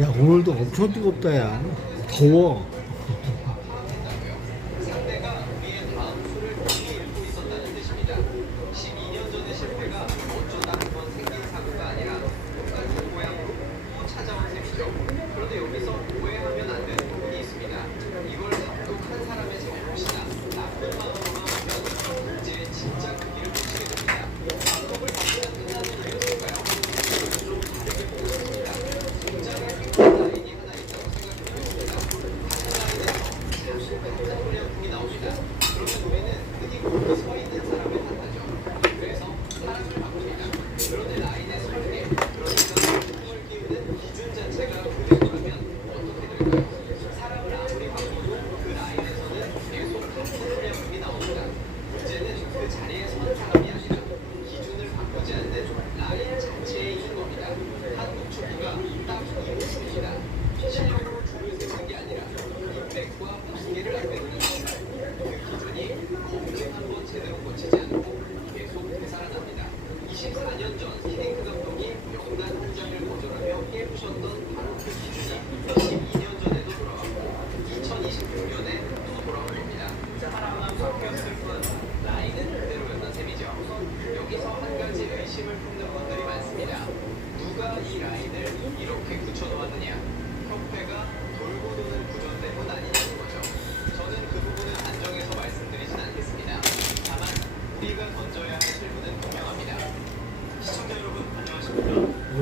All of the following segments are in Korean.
야, 오늘도 엄청 뜨겁다, 야. 더워.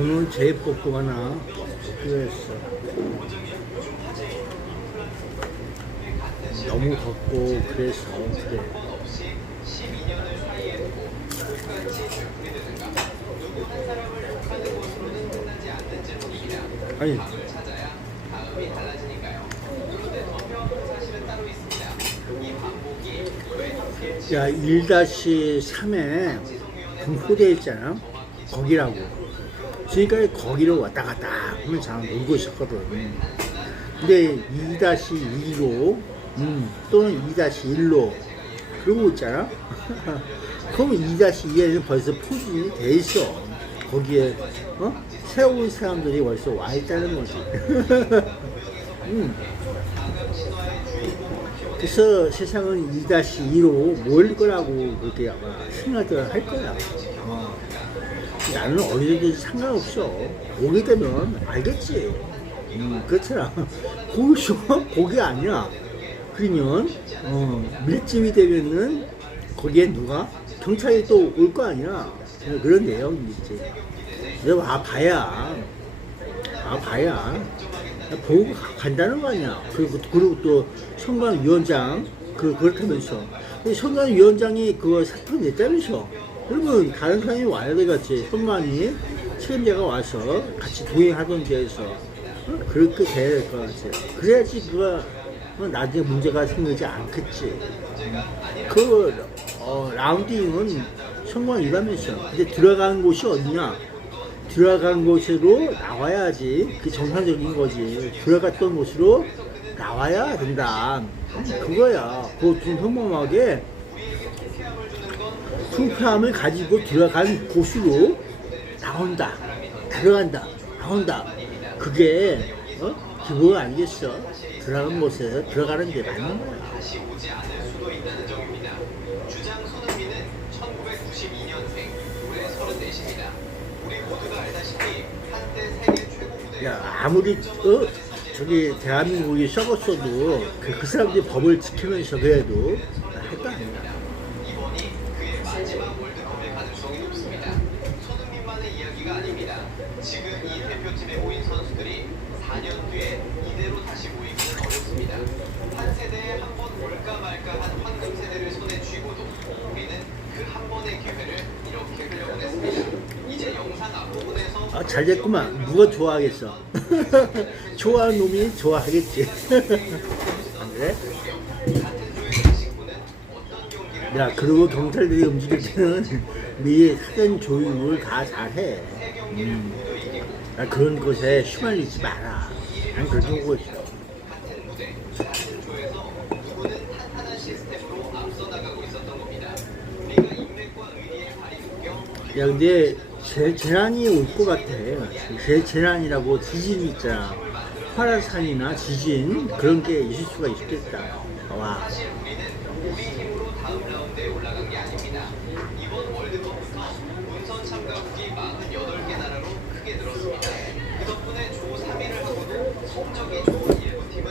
오늘 제육볶음 하나 필요했어. 너무 덥고 그래서 그래. 아니, 야, 1-3에 금포대 있잖아. 거기라고. 지금까지 거기로 왔다 갔다 하면서 놀고 있었거든. 근데 2-2로 또는 2-1로 그러고 있잖아. 그럼 2-2에는 벌써 포진이 돼 있어. 거기에 새로운 사람들이 벌써 와 있다는 거지. 그래서 세상은 2-2로 모일 거라고 그렇게 아마 생각을 할 거야. 나는 어디든지 상관없어. 오게 되면 알겠지. 그렇잖아. 고기 아니야. 그러면 밀집이 되면은 거기에 누가 경찰이 또 올 거 아니야. 그런 내용이 있지. 내가 봐야 보고 간다는 거 아니야. 그리고 또 선관위원장 그렇다면서 선관위원장이 그거 사표 냈다면서. 그러면 다른 사람이 와야 되겠지. 선관위 책임자가 와서 같이 동행하던지 해서 그렇게 돼야 될 것 같아. 그래야지 그거 나중에 문제가 생기지 않겠지. 라운딩은 선관위라면서. 근데 들어간 곳이 어디냐? 들어간 곳으로 나와야지. 그게 정상적인 거지. 들어갔던 곳으로 나와야 된다. 그거야. 그거 좀 평범하게 투표함을 가지고 들어간 곳으로 나온다. 들어간다. 나온다. 그게 기본 아니겠어? 들어간 곳에 들어가는 게 맞는 거야. 주장 손흥민은 1992년생, 올해 34입니다. 우리 모두가 알다시피 한때 세계 최고 무대. 야, 아무리 저기 대한민국이 썩었어도 그 사람들이 법을 지키면서 그래도 할 거 아니야. 이번이 그의 마지막 월드컵일 가능성이 높습니다. 손흥민만의 이야기가 아닙니다. 지금 이 대표팀에 모인 선수들이 4년 뒤에 이대로 다시 모이기는 어렵습니다. 한 세대에 한 번 올까 말까 한 황금 세대를 손에 쥐고도 우리는 그 한 번의 기회를 이렇게 흘려보냈습니다. 이제 영상 앞부분에서 잘 됐구만. 누가 좋아하겠어? 좋아하는 놈이 좋아하겠지. 안 그래? 야, 그리고 경찰들이 움직일 때는 미리 사전 조율을 다 잘해. 야, 그런 것에 휘말리지 마라. 난 그렇게 보고 있어. 야, 근데 재난이 올 것 같아. 재난이라고 지진 있잖아. 화산이나 지진 그런 게 있을 수가 있겠다. 와. 사실 우리는 우리 힘으로 다음 라운드에 올라간 게 아닙니다. 이번 월드컵부터 본선 참가국이 48개 나라로 크게 늘었습니다. 그 덕분에 조 3위를 하고도 성적이 좋은 일부 팀은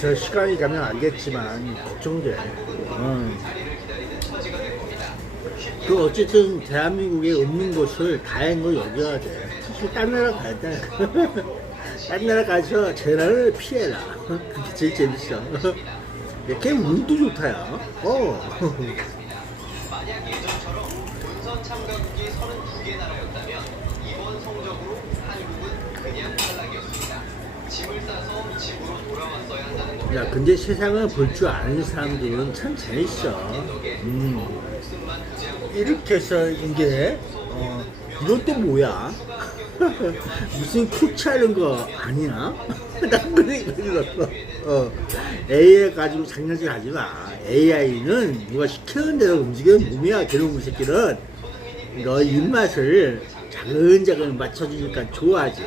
저 시간이 가면 알겠지만 걱정돼. 한국은 그 자리를 기다리는 처지가 될 겁니다. 그 어쨌든 대한민국에 없는 것을 다행히 여겨야 돼. 사실 딴 나라 가야 돼. 딴 나라 가서 재난을 피해라. 그게 제일 재밌어. 걔 운도 좋다야. 만약 예전처럼 본선 참가국이 32개 나라였다면 이번 성적으로 한국은 그냥 탈락이었습니다. 짐을 싸서 집으로 돌아왔어야 한다는 겁니다. 야, 근데 세상을 볼 줄 아는 사람들은 참 재밌어. 목숨만 부지하고 이렇게 해서 이게 이건 또 뭐야? 무슨 쿠차 이런 거 아니야? 난 그랬어. AI 가지고 장난질 하지 마. AI는 누가 시키는 대로 움직이는 몸이야. 걔놈 새끼는 너 입맛을 자근자근 맞춰주니까 좋아하지.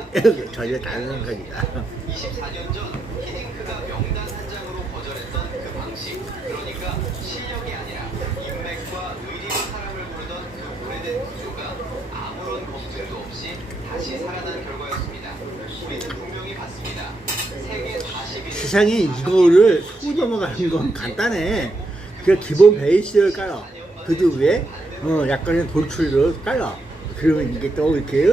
전혀 다른 생각이야. 24년 전 히딩크가 명단 한 장으로 거절했던 그 방식, 그러니까 실력이 아니라 인맥과 의리로 사람을 부르던 그 오래된 구조가 아무런 검증도 없이 다시 살아난 결과였습니다. 우리는 분명히 봤습니다. 세계 41위 세상에 이거를 속 넘어가는 건 간단해. 그 기본 베이스를 깔아. 그 위에 약간의 돌출을 깔아. 그러면 이게 또 이렇게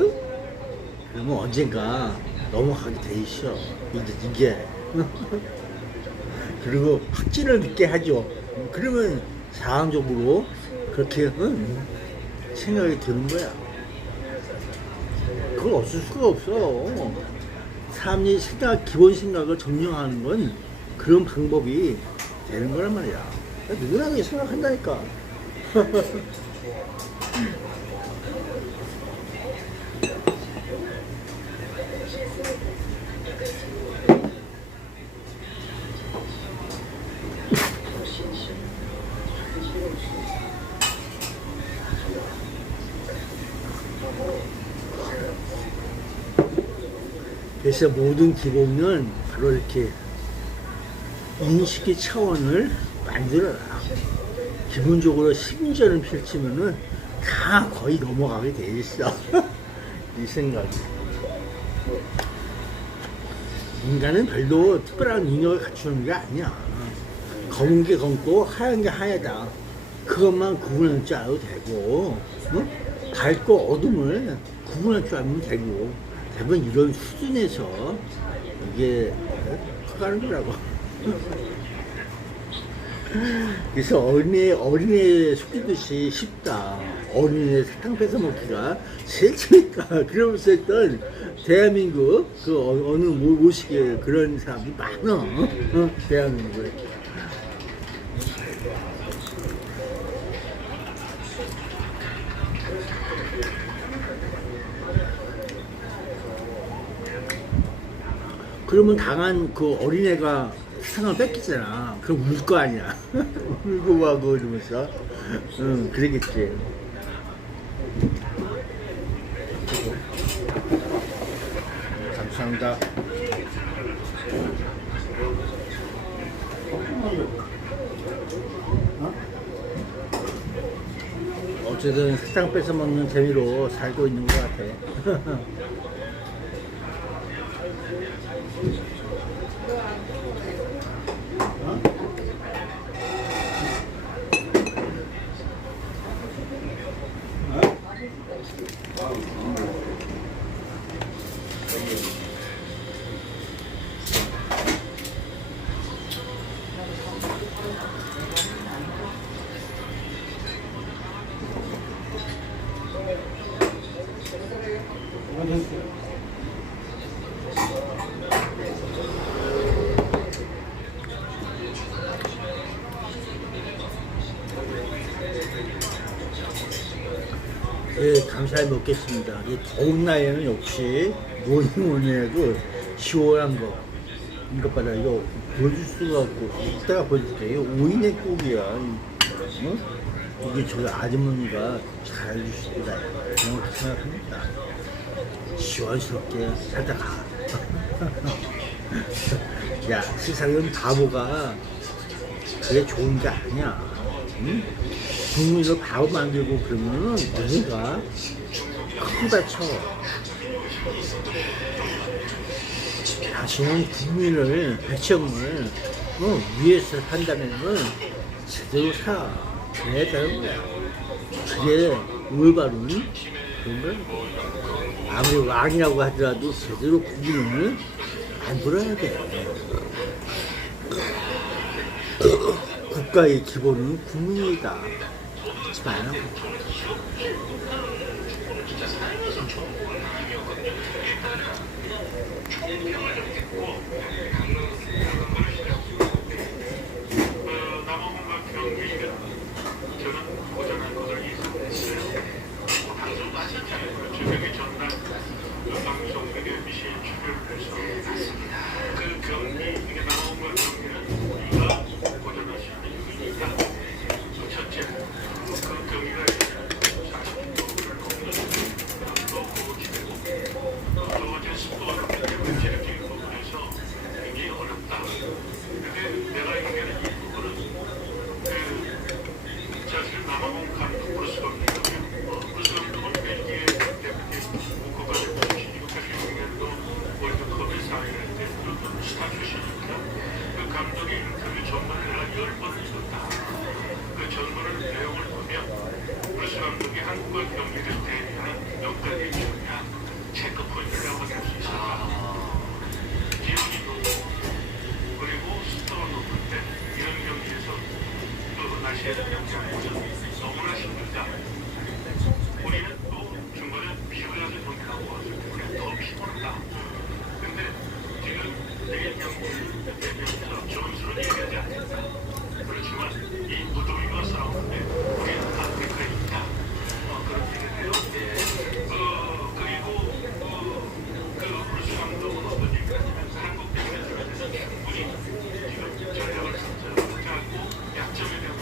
그러면 언젠가 넘어가게 돼 있어. 이게 그리고 확진을 믿게 하죠. 그러면 상황적으로 그렇게 생각이 드는 거야. 그걸 없을 수가 없어. 사람이 기본 생각을 점령하는 건 그런 방법이 되는 거란 말이야. 누구나 그렇게 생각한다니까. 그래서 모든 기본은 바로 이렇게 인식의 차원을 만들어라. 기본적으로 심전을 펼치면은 다 거의 넘어가게 돼 있어. 이 생각이. 인간은 별로 특별한 능력을 갖추는 게 아니야. 검은 게 검고 하얀 게 하얘다. 그것만 구분할 줄 알아도 되고, 밝고 어둠을 구분할 줄 알면 되고, 대부분 이런 수준에서 이게 커가는 거라고. 그래서 어린애 속이듯이 쉽다. 어린애 사탕 뺏어 먹기가 제일 재밌다. 그러면서 했던 대한민국 그 어느 모시게 그런 사람이 많아. 대한민국에. 그러면 당한 그 어린애가 사탕을 뺏기잖아. 그럼 울 거 아니야. 울고 하고 이러면서. 그러겠지. 감사합니다. 어쨌든 사탕 뺏어 먹는 재미로 살고 있는 것 같아. 예, 감사히 먹겠습니다. 이 더운 날에는 역시 뭐니 해도 시원한 거. 이것 봐라, 이거 보여줄 수가 없고, 이따가 보여줄게. 이거 오이냉국이야. 이게 저희 아주머니가 잘 해주시더라. 그렇게 생각합니다. 시원스럽게 살다 가. 야, 세상은 바보가 그게 좋은 게 아니야. 응? 국민을 바보 만들고 그러면 어디가 큰 다쳐. 당신은 국민을, 백성을 위해서 산다면은 제대로 사. 그래야 되는 거야. 그게 올바른 그런 거야. 아무리 왕이라고 하더라도 제대로 국민을 만들어야 돼. 국가의 기본은 국민이다. 하지 말라고.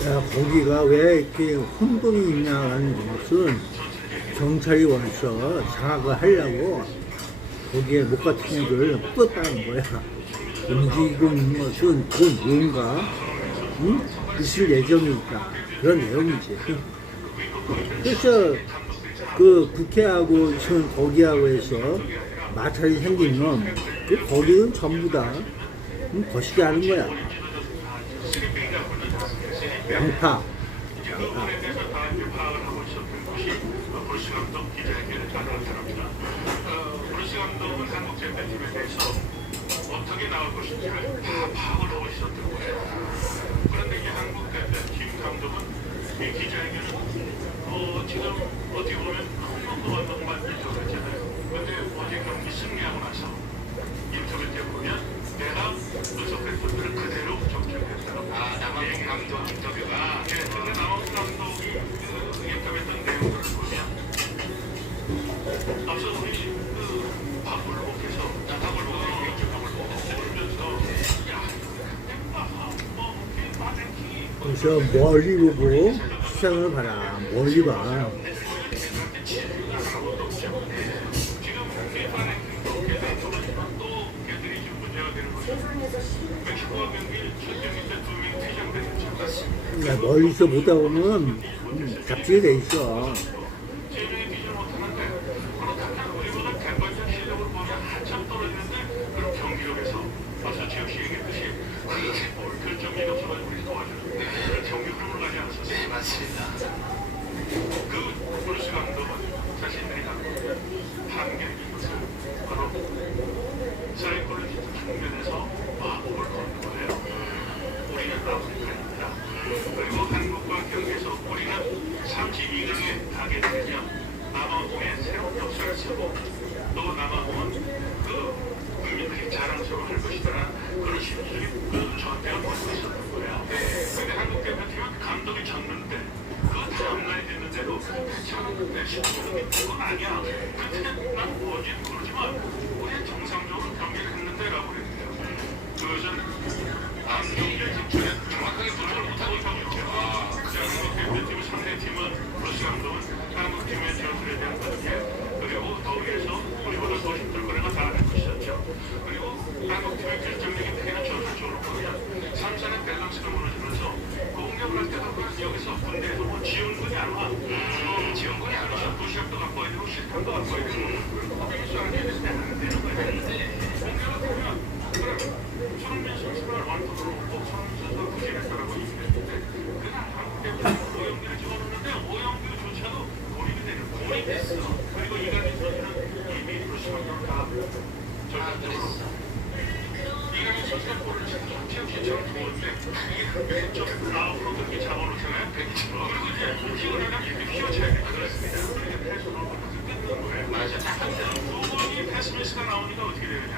야, 거기가 왜 이렇게 혼돈이 있냐는 것은 경찰이 와서 장악을 하려고 거기에 목 같은 애들 뿌렸다는 거야. 움직이고 있는 것은 곧 뭔가 있을 예정이 있다. 그런 내용이지. 그래서 그 국회하고 지금 거기하고 해서 마찰이 생기면 그 거기는 전부 다 거시기 하는 거야. 양파. 브루스 감독은 한국 대표팀에 대해서 어떻게 나올 것인지를 다 파악을 하고 있었던 거예요. 그런데 이 한국 대표팀 감독은 이 기자회견을 지금 어떻게 보면 홈런도 감독만 인터뷰했잖아요. 그런데 어제 경기 승리하고 나서 인터뷰 때 보면 내가 분석했던 것을 그대로 정리했다고. 남한 감독 인터뷰가. 네, 근데 남한 감독이 인터뷰했던 내용을 보면 앞서 우리 박물복에서 박물복의 개인적 박물복 보면서 그래서 멀리 보고 시장을 봐라. 멀리 봐. 야, 멀리서 보다 보면 잡지게 돼 있어. 그 브루스 감독은 사실 내가 한계인 것을 바로 사이콜로지적 측면에서 마법을 거는 거예요. 우리는 아프리카입니다. 그리고 한국과 경기에서 우리는 32강에 가게 되면 남아공의 새로운 역사를 쓰고 또 남아공은 그 국민들이 자랑스러워할 것이다라는 그런 심리적인 전대를 벌고 있었던 거예요. 근데 한국 대표팀은 감독이 졌는데 그 다음날이 됐는데도 괜찮았는데 실제로는 그거 아니야. 근데 난 뭔지는 모르지만 우리는 정상적으로 경기를 했는데라고 그랬대요. 그것은 감독의 직전에 정확하게 분석을 못하고 있다고 했죠. 팀은 브루스 감독은 한국 팀의 전술에 대한 관계 그리고 더위에서 우리보다 더 힘들 거라고 다 알고 있었죠. 그리고 한국 팀의 결정적인 패기는 전술적으로 보면 3선의 밸런스가 무너지면서 공격을 할 때도 여기서 군대에서 뭐 지원군이 안 와. 지원군이 안 와서 도시락도 갖고 와야 되고 식당도 갖고 와야 되고 거기에 쏘는 게 되는데 안 되는 거야. 공격을 보면 그래 손흥민 선수를 완투로 놓고 손흥민 선수가 부진했다라고 얘기했는데 그냥 한국에 오영규를 집어넣는데 오영규조차도 고립이 되는 공이 됐어. 그리고 이강인 선수는 이미 브루스 감독을 다 전략적으로 이강인 선수가 골을 치면서 체육시처럼 좋은데 이게 좀 아웃으로 그렇게 잡아놓잖아요. 100처럼. 그리고 이제 피곤하면 이렇게 휘어쳐야겠다. 그렇습니다. 그렇게 패스로 끊는 거예요. 맞아. 두 번이 패스미스가 나오니까 어떻게 되느냐.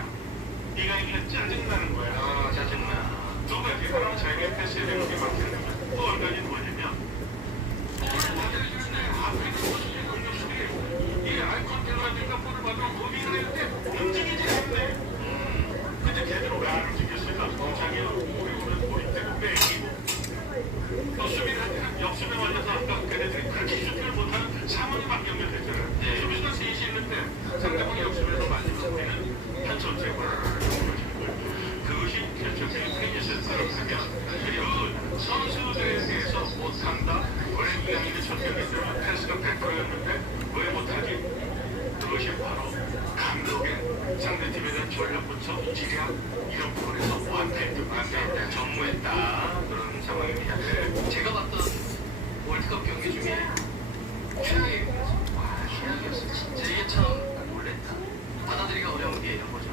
이강인이가 짜증나는 거야. 짜증나. 두 가지. 하나는 자기가 패스해야 되는 게 막히는 거야. 또 한 가지는 뭐냐면 볼을 받아주는데 아프리카 선수의 공격수들이 이 아이컨택이라든가 볼을 받으면 무빙을 했는데 움직이지 않네. 근데 걔들은 왜 안 움직였을까? 자기가 우리는 고립되고 뺏기고 또 수비를 할 때는 역습에 맞아서 아까 걔네들이 그렇게 슈팅을 못하는 상황에만 연결됐잖아요. 수비수가 셋이 있는데 상대방이 역습에서 맞으면 우리는 한 전체에 골을 넣어주는 거예요. 그것이 결정적인 페이지였다고 하면 그리고 선수들에 대해서 못한다. 원래 이강인의 전격이 때문에 패스가 100%였는데 왜 못하지? 그것이 바로 감독의 상대팀에 대한 전략부터 지략 이런 부분에서 완패했다, 전무했다 그런 상황입니다. 제가 봤던 월드컵 경기 중에 최악이었어. 진짜 이게 참 놀랬다. 받아들이기가 어려운 게 이런 거죠.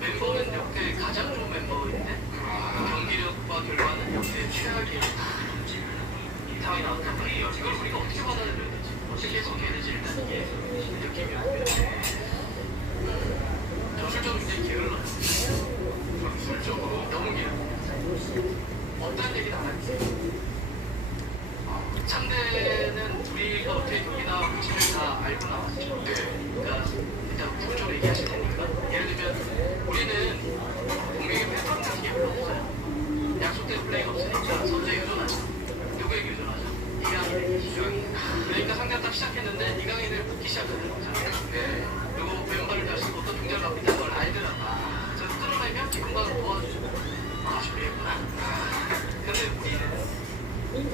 멤버는 역대 가장 좋은 멤버인데 경기력과 결과는 역대 최악의 상황이 나왔단 말이에요. 이걸 우리가 어떻게 받아들여야 되지? 어떻게 해석해야 되지? 일단 이게 느낌이었고요. 전술적으로 굉장히 게을러. 전술적으로 너무 게을러. 어떤 얘기도 안 하지. 상대는 우리가 어떻게 경기나 위치를 다 알고 나왔죠. 그러니까 일단 구조적으로 얘기하실 테니까. 예를 들면 우리는 공격의 패턴 같은 게 별로 없어요. 약속된 플레이가 없으니까 선수에 의존하죠. 누구에게 의존하죠? 이강인에게. 그러니까 상대가 딱 시작했는데 이강인을 붙기 시작하는 거잖아요. 그리고 왼발을 다시 어떤 동작을 하고 있다는 걸 알더라고. 그래서 끌어내면 금방 도와주죠. 준비했구나. 근데 우리는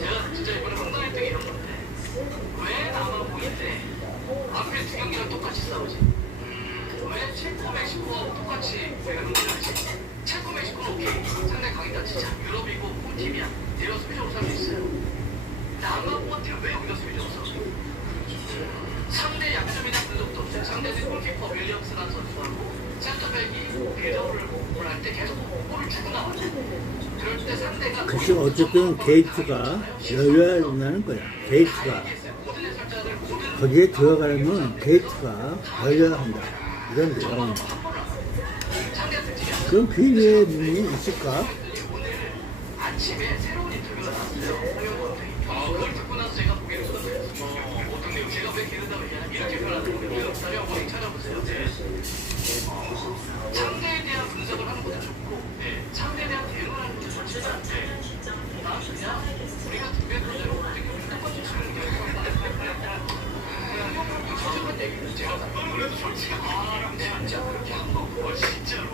제가 진짜 이번에 황당했던 게 이런 건데 왜 남아공인데 앞에 두 경기랑 똑같이 싸우지? 왜 체코, 멕시코하고 똑같이 우리가 응원하지? 체코, 멕시코는 오케이 상당히 강했다 진짜 유럽이고 홈팀이야 내가 수비적으로 살 수 있어요. 남아공한테 왜 우리가 수비적으로 싸우지? 상대 약점이나 분석도 없어요. 상대는 골키퍼 윌리엄스라는 선수하고 센터백이 배정을 할 때 계속 볼을 주고 나와요. 그럴 때 상대가 글쎄 어쨌든 게이트가 열려야 된다는 거야. 게이트가 거기에 들어가려면 게이트가 열려야 한다. 이런 내용. 그럼 그 위에 문이 있을까? 오늘 아침에 새로운 인터뷰가 나왔어요. 홍영범 그걸 듣고 나서 제가 보기를 쏟아버렸어요. 어떤 내용? 제가 왜 게으르다고 얘기하냐? 이렇게 표현하는 거예요. 자료 한번 찾아보세요. 상대에 대한 분석을 하는 것도 좋고 상대에 대한 대응을 하는 것도 좋지만 나 그냥 우리가 두 배로 대로 어떻게 우리 똑같이 치는 게 솔직한 얘기는 제가 그래도 솔직한 진짜 그렇게 한 거고 진짜로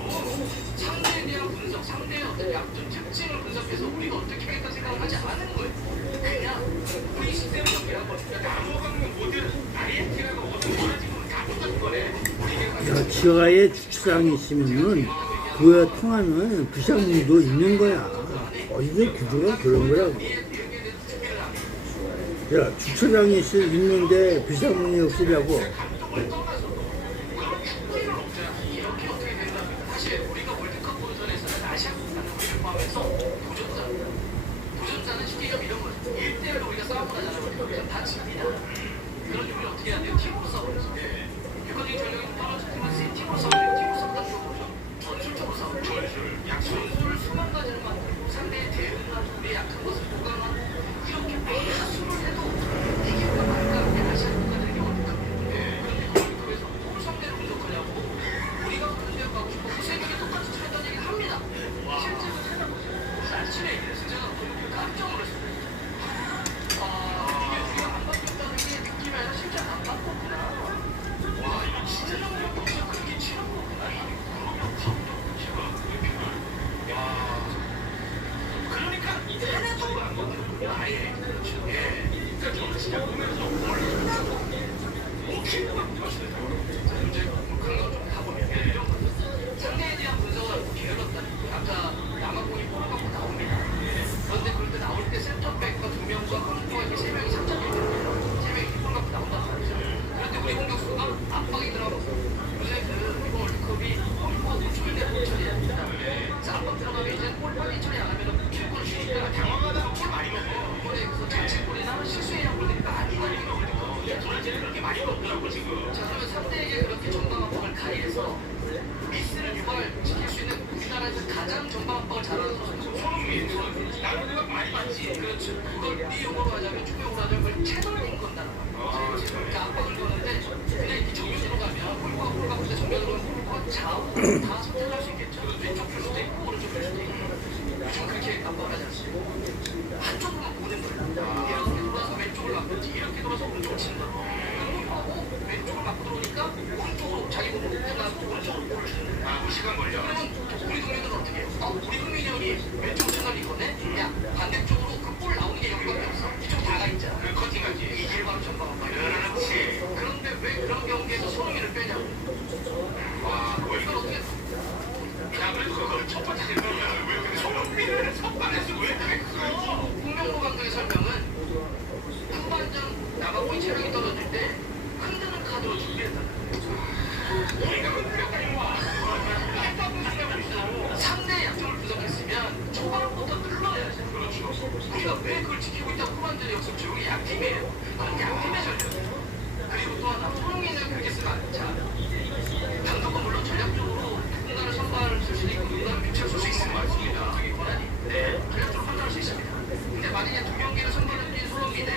상대에 대한 분석, 상대의 어떤 약점, 특징을 분석해서 우리가 어떻게 하겠다 생각을 하지 않은 거예요. 그냥 우리 시스템을 연결한 거니까 남아가는 모든 아이엔티나가 어떤 브라질은 다 똑같은 거네. 여치와의 주차장이 있으면은 그거에 통하는 부상도 있는 거야. 어디서 구조가 그런 거라고. 야, 주차장이 있는데 비상문이 없으려고. 이렇게 어떻게 된다면 사실 우리가 월드컵 본선에서는 아시아컵 우리를 포함해서 도전자는 쉽게 좀 이런 거죠. 1대1로 우리가 싸움을 하잖아요. 월드컵에서 다 집니다. 그러니 우리 어떻게 해야 돼요? 팀으로 싸워야죠. 객관적인 전력이 좀 떨어질 때만 팀으로 싸워요. 팀으로 싸우다 보면 전술적으로 싸워요. 전술을 수만 가지를 만들고 상대의 대응과 우리의 약한 것을 보강하고 이렇게 마수를 해도 이게 말까 안 돼. 아시아컵 가는 게 월드컵이에요. 그런데 그 월드컵에서 뭘 상대로 분석하냐고 우리가 그런 데로 가고 싶어 그 생각이 똑같이 차렸다는 얘기를 합니다. 실제로 찾아보세요. 아침에 얘기를 했어요. 제가 깜짝 놀랐어요. 이게 우리가 시작하면서 뭘 상대에 대한 분석을 게을렀다. 아까 남아공이 볼을 갖고 나옵니다. 그런데 그럴 때 나올 때 센터백과 2명과 골키퍼가 이렇게 3명이 상장이 되는데요. 3명이 볼 갖고 나온단 말이죠. 그런데 우리 공격수가 압박이 들어가고 요새 이번 월드컵이 골키퍼가 골초인데 골처리해야 됩니다. 그래서 압박 들어가면 이제 골 빨리 처리 안 하면 킬골 주니까 당황하다가 골 많이 먹어. 그래서 자책골이나 실수의 골들이 많이 나요. 도대체 그렇게 많이 먹더라고 지금. 자 그러면 상대에게 그렇게 전방 압박을 가해서 미스를 유발시킬 수 있는 우리나라에서 가장 전방 압박을 잘하는 선수는 손흥민. 나는 내가 많이 봤지. 그렇죠. 그걸 네 용어로 하자면 축구 용어로 하자면 그걸 채널링 건다는 거야. 그러니까 압박을 거는데 그냥 이렇게 정면으로 가면 골과 골 가운데 정면으로 가면 골과 좌우 다 선택할 수 있겠죠. 왼쪽 줄 수도 있고 오른쪽 줄 수도 있고. 요즘 그렇게 압박을 하지 않습니다. 한쪽으로만 보는 거야. 이렇게 돌아서 왼쪽을 막든지 이렇게 돌아서 오른쪽을 치는 거야. 왼쪽을 막고 들어오니까 오른쪽으로 자기 몸을 끝나고 오른쪽으로 볼을 주는 거야. 시간 걸려. 그러면 우리 동료들은 어떻게 해요? 우리 동민이 형이 왼쪽으로 채널이 거네? 야 반대쪽으로 그 볼 나오는 게 여기밖에 없어. 이쪽 다가 있잖아. 그 커팅하지. 이게 바로 전방. 그렇지. 그런데 왜 그런 경기에서 손흥민을 빼냐고. 이걸 어떻게 야 그래도 그걸 첫 번째 질문이야. 왜 그래? 손흥민을 선발해서 왜 그래? 홍명보 감독의 설명은 후반전 남아공이 체력이 떨어질 때 흔드는 카드로 준비했다. 상대의 약점을 분석했으면 초반부터 눌러야죠. 그렇죠. 우리가 왜 그걸 지키고 있다 후반전에 역습죠. 우리 약팀이에요. 약팀의 전략이에요. 그리고 또 하나 손흥민을 그렇게 쓰면 안 돼. 자, 감독은 물론 전략적으로 누군가를 선발을 쓸 수도 있고 누군가를 교체를 쓸 수 있는 거 맞습니다. 저기 권한이. 네, 전략적으로 판단할 수 있습니다. 근데 만약에 2경기를 선발해준 손흥민을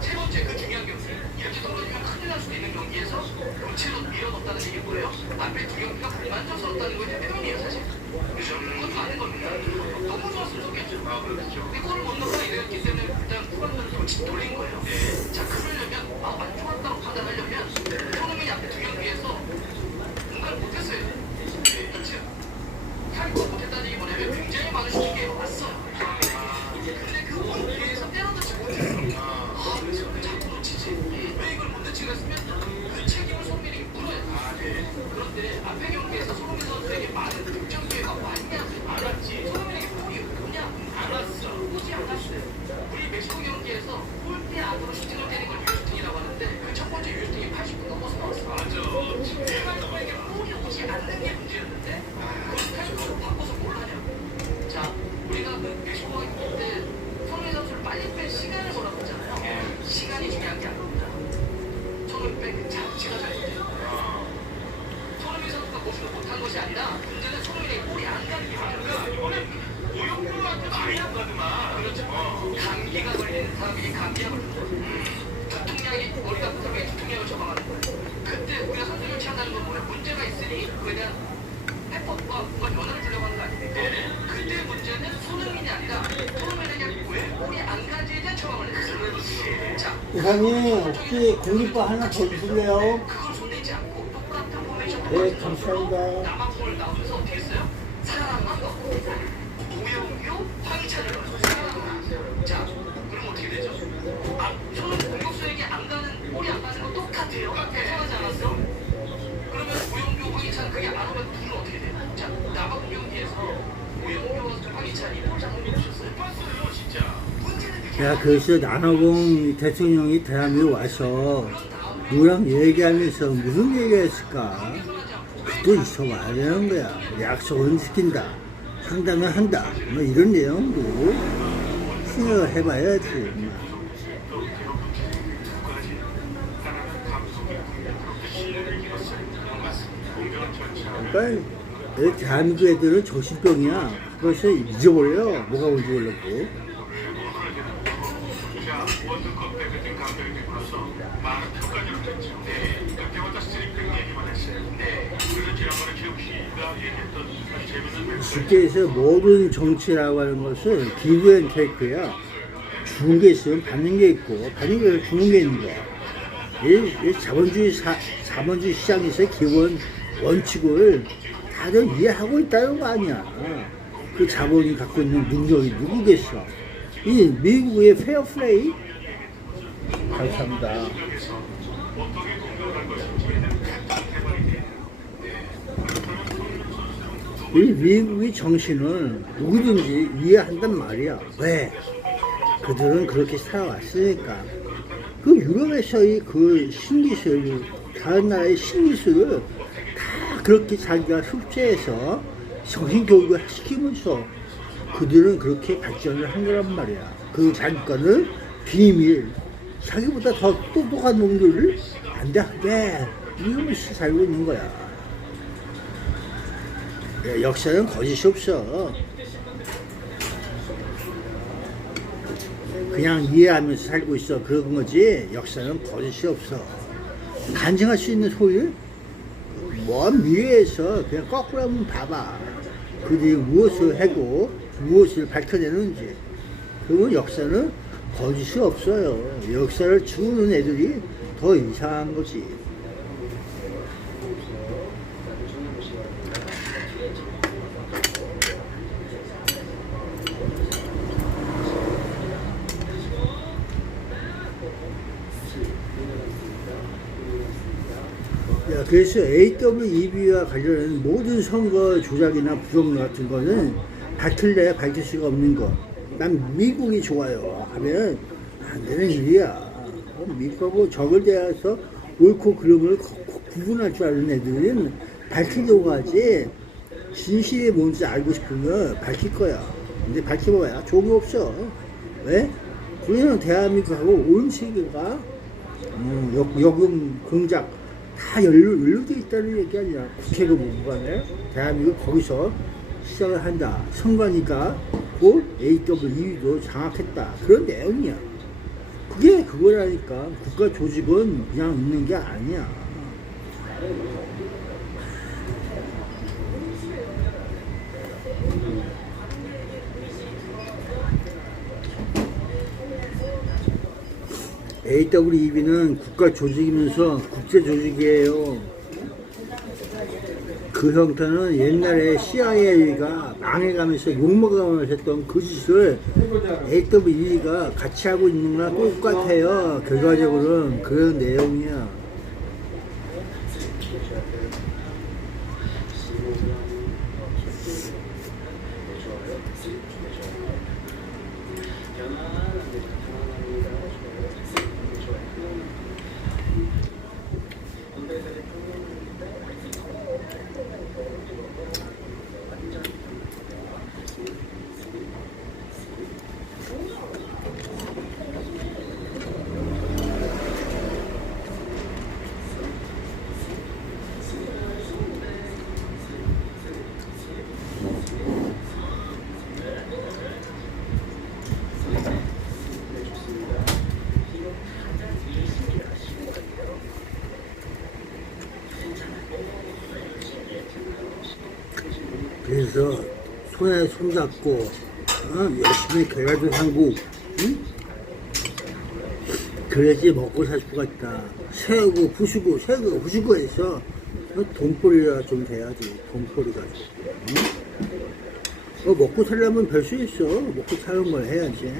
세 번째 그 중요한 경기 이렇게 떨어지면 큰일 날 수도 있는 경기에서 교체로 밀어넣었다는 얘기 뭐예요? 앞에 2경기가 불만족스럽다는 거에 표현이에요 사실. 그죠? 그것도 아는 겁니다. 너무 좋았으면 좋겠죠. 그렇죠. 근데 골을 못 넣었다 이랬기 때문에 일단 후반전을 돌린 거예요. 네. 자 그러려면 안 좋았다고 판단하려면 손흥민이 앞에 2경기에서 뭔가를 못했어요. 네, 그렇죠. 탈거 못했다는 얘기 뭐냐면 굉장히 많은 슈팅이 왔어요. 근데 그 원기에서 때려넣지 못했어. 그래서 자꾸 놓치지. 왜 이걸 못 넣지 그랬으면 그 책임을 손흥민이 물어야 돼. 그런데 앞에 경기에서 손흥민 선수에게 많은 득점 기회가 왔냐? 안 왔지. 손흥민에게 볼이 오냐? 안 왔어. 오지 않았어요. 우리 멕시코 경기에서 골대 안으로 슈팅을 때리는 걸 유슈팅이라고 하는데 그 첫 번째 유슈팅이 80분 넘어서 나왔어. 맞아. 내가 누구에게 볼이 오지 않는 게 문제였는데 그 스타일로 바꿔서 뭘 하냐고. 자, 우리가 그 멕시코 경기 때 손흥민 선수를 빨리 뺄 시간을 뭐라고 했잖아요. 시간이 중요한 게 아닙니다. 손흥민 뺀그 자체가 잘못돼요. 손흥민 선수가 모습을 못한 것이 아니라 문제는 손흥민의 볼이 안 가는 게 아니라 이번에 오영규한테 많이 안 가더만. 그렇죠. 감기가 걸리는 사람이 감기가 걸리는 거예요. 두통약이 머리가 아픈 사람이 두통약을 처방하는 거예요. 그때 우리가 선수 교체한다는 건 뭐예요? 문제가 있으니 그에 대한 해법과 뭔가 변화를 주려고 하는 거 아닙니까? 그때 문제는 손흥민이 아니라 손흥민에게 왜 볼이 안 가지에 대한 처방을 했어요. 자, 이사님 혹시 공깃밥 하나 더 주실래요? 그걸 손대지 않고 똑같은 포메이션 네 감사합니다. 남아공을 나오면서 어떻게 했어요? 사랑만 넣고 오영규 황희찬을 넣었어요. 자 그럼 어떻게 되죠? 저는 공격수에게 안 가는 볼이 안 가는 건 똑같아요. 이상하지 않았어? 그러면 오영규 황희찬 그게 안 오면 둘은 어떻게 돼요? 자 남아공 경기에서 오영규 황희찬이 볼 잡는 거 보셨어요? 봤어요 진짜. 문제는 그게 야, 그래서 남아공 대통령이 대한민국 와서 누구랑 얘기하면서 무슨 얘기했을까? 또 있어봐야 되는 거야. 약속은 지킨다. 상담을 한다. 뭐 이런 내용도 생각을 해봐야지. 그러니까 이 대한민국 애들은 정신병이야. 벌써 잊어버려. 뭐가 뭔지 몰랐고. 자, 월드컵 대표팀 감독이 되고서 많은 평가를 했죠. 네, 그때마다 스트링백 얘기만 했어요. 네, 그래서 지난번에 최욱 씨가 얘기했던 아주 재밌는 쉽게 해서 모든 정치라고 하는 것은 기브 앤 테이크야. 주는 게 있으면 받는 게 있고, 받는 게 있으면 주는 게 있는 거야. 이 자본주의 시장에서의 기본 원칙을 다들 이해하고 있다는 거 아니야. 그 자본이 갖고 있는 능력이 누구겠어? 이 미국의 페어플레이? 감사합니다. 시작해서 어떻게 공격할 것인지에는 해버리게. 이 미국의 정신을 누구든지 이해한단 말이야. 왜? 그들은 그렇게 살아왔으니까. 그 유럽에서의 그 신기술, 다른 나라의 신기술을 다 그렇게 자기가 흡수해서 정신교육을 시키면서 그들은 그렇게 발전을 한 거란 말이야. 그 자기 거는 비밀. 자기보다 더 똑똑한 놈들을 안 되게 이러면서 살고 있는 거야. 역사는 거짓이 없어. 그냥 이해하면서 살고 있어. 그런 거지. 역사는 거짓이 없어. 간증할 수 있는 소리? 먼 미래에서 그냥 거꾸로 한번 봐봐. 그들이 무엇을 하고 무엇을 밝혀내는지. 그러면 역사는 거짓이 없어요. 역사를 지우는 애들이 더 이상한 거지. 야, 그래서 AWEB와 관련된 모든 선거 조작이나 부정 같은 거는 밝힐래야 밝힐 수가 없는 거. 난 미국이 좋아요 하면 안 되는 일이야. 미국하고 적을 대해서 옳고 그름을 구분할 줄 아는 애들은 밝히려고 하지. 진실이 뭔지 알고 싶으면 밝힐 거야. 근데 밝혀봐야 좋은 거 없어. 왜? 우리는 대한민국하고 온 세계가 여금 공작 다 연루돼 있다는 얘기 아니야. 국회가 무관해. 대한민국 거기서 시작을 한다. 선관위가 그 AWE도 장악했다. 그런 내용이야. 그게 그거라니까. 국가 조직은 그냥 있는 게 아니야. AWEB는 국가 조직이면서 국제 조직이에요. 그 형태는 옛날에 CIA가 망해가면서 욕먹으면서 했던 그 짓을 AWEB가 같이 하고 있는 거랑 똑같아요. 결과적으로는 그런 내용이야. 그래서 손에 손잡고 열심히 결과도 하고 응? 그래야지 먹고 살 수가 있다. 세우고 부수고 세우고 부수고 해서 돈벌이라 좀 돼야지. 돈벌이가 응? 먹고 살려면 별 수 있어. 먹고 사는 걸 해야지.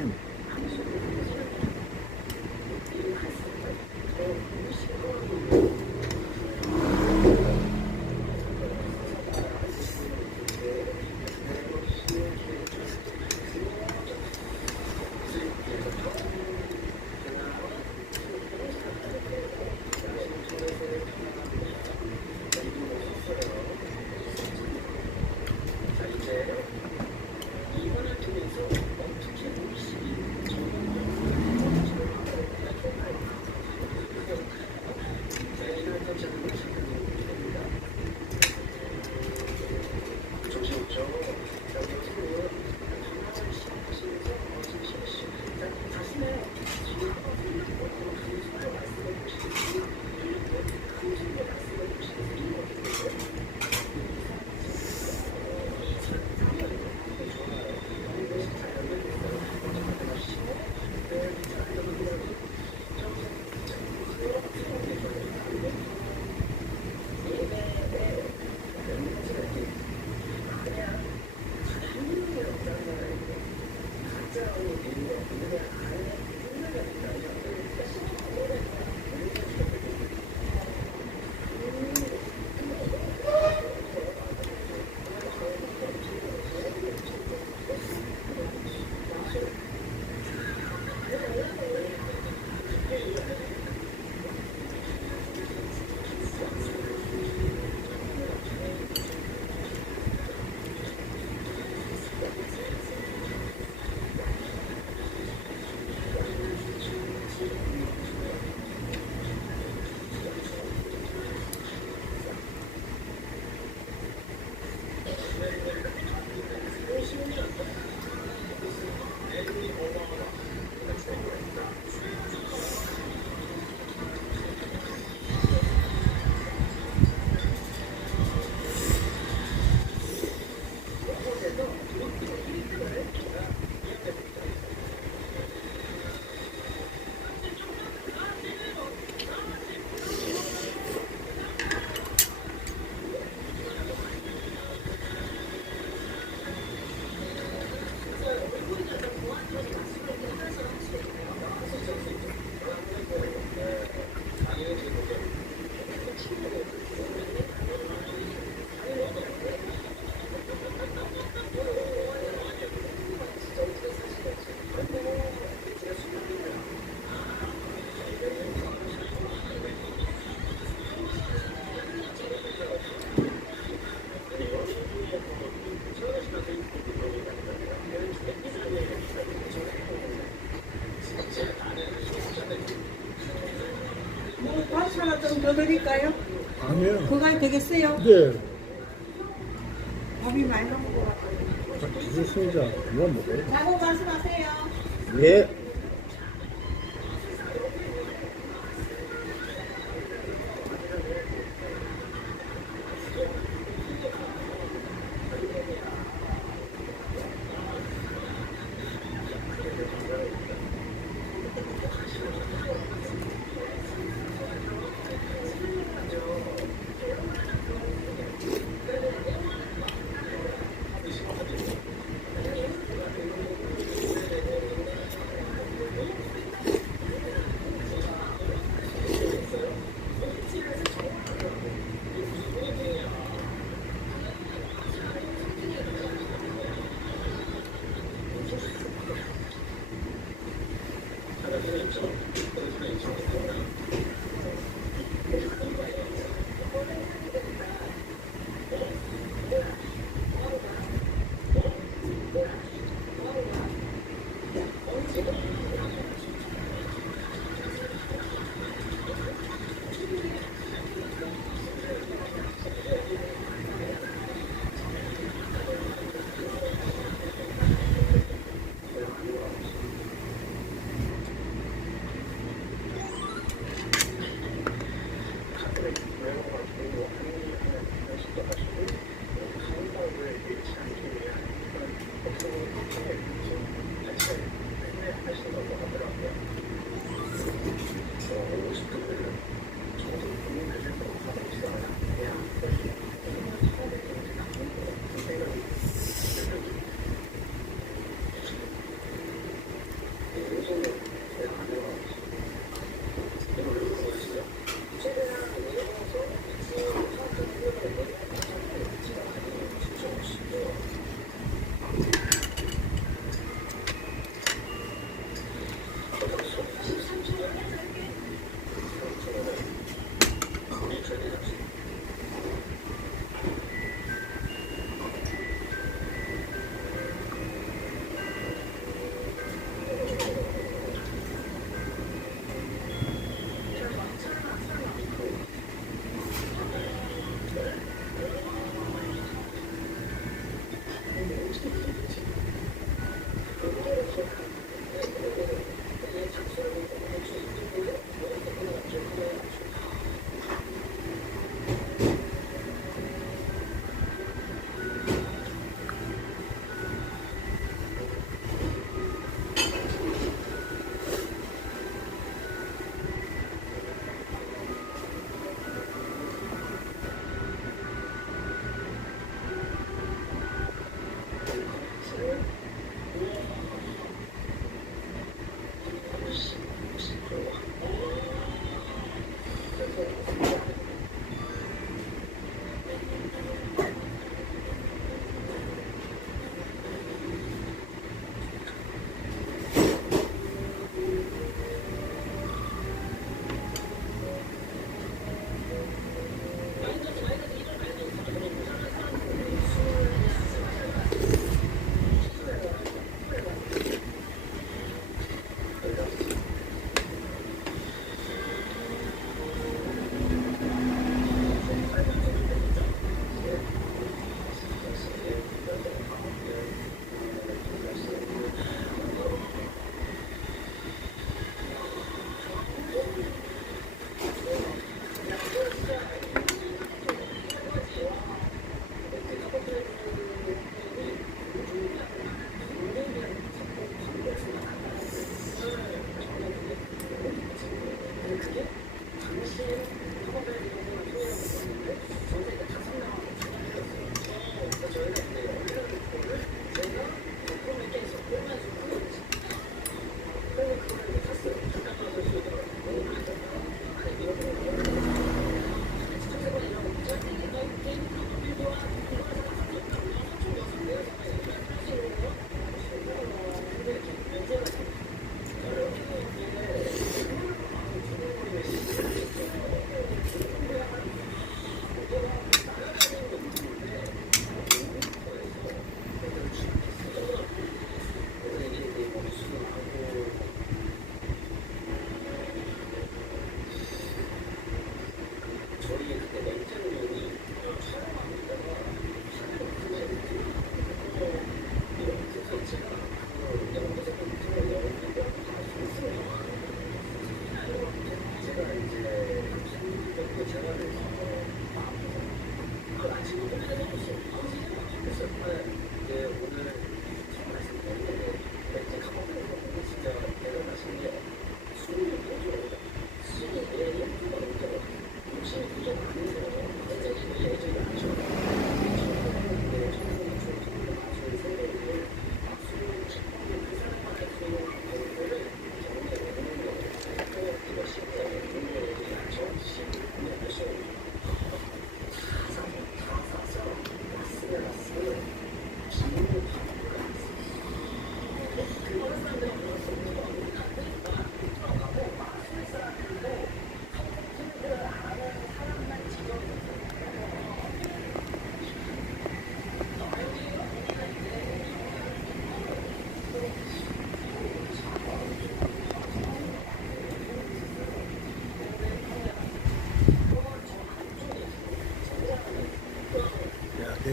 박스 하나 좀 더 드릴까요? 아니에요. 그거 되겠어요? 네. 밥이 많이 나온 것 같아요. 드셨습니다. 그만 먹어요. 라고 말씀하세요. 예.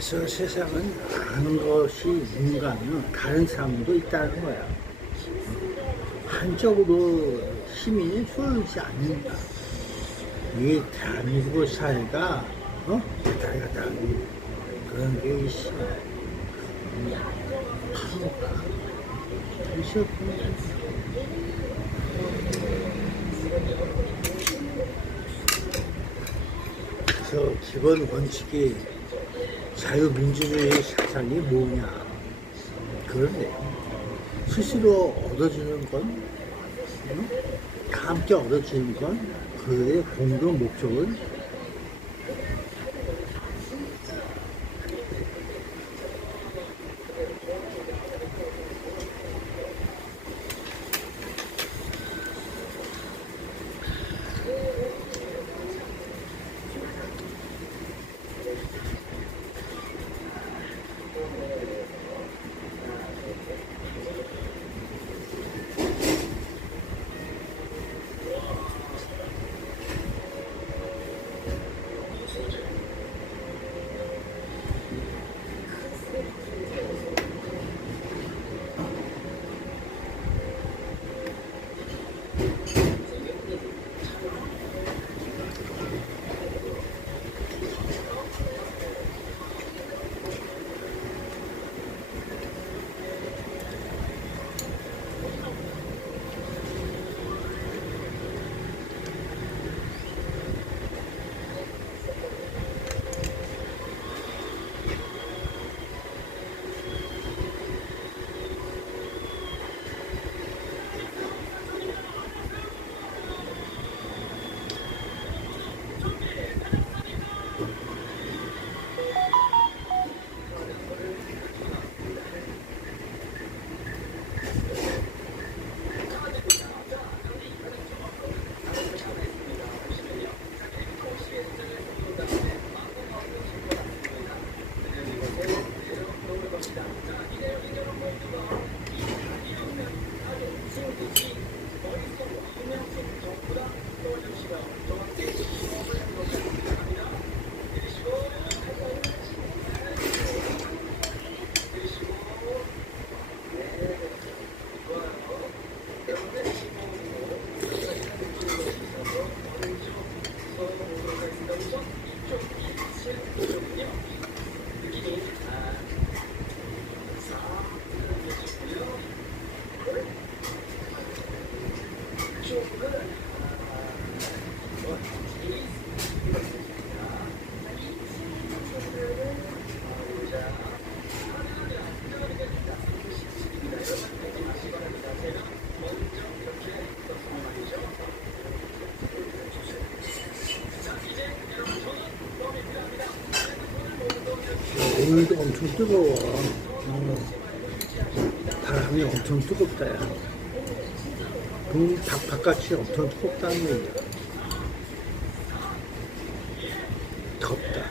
그래서 세상은 아는 것이 인간은 다른 사람도 있다는 거야. 한쪽으로 힘이 쏠지 않는다. 이 대한민국 사회가 다르다 그런 게 있어. 파워가 있어. 그래서 기본 원칙이 자유민주주의 사상이 뭐냐. 그런데 스스로 얻어지는 건, 다 함께 얻어지는 건 그의 공동 목적은 오늘도 엄청 뜨거워. 바람이 엄청 뜨겁다. 야. 바깥이 엄청 뜨겁다는 얘기야. 덥다.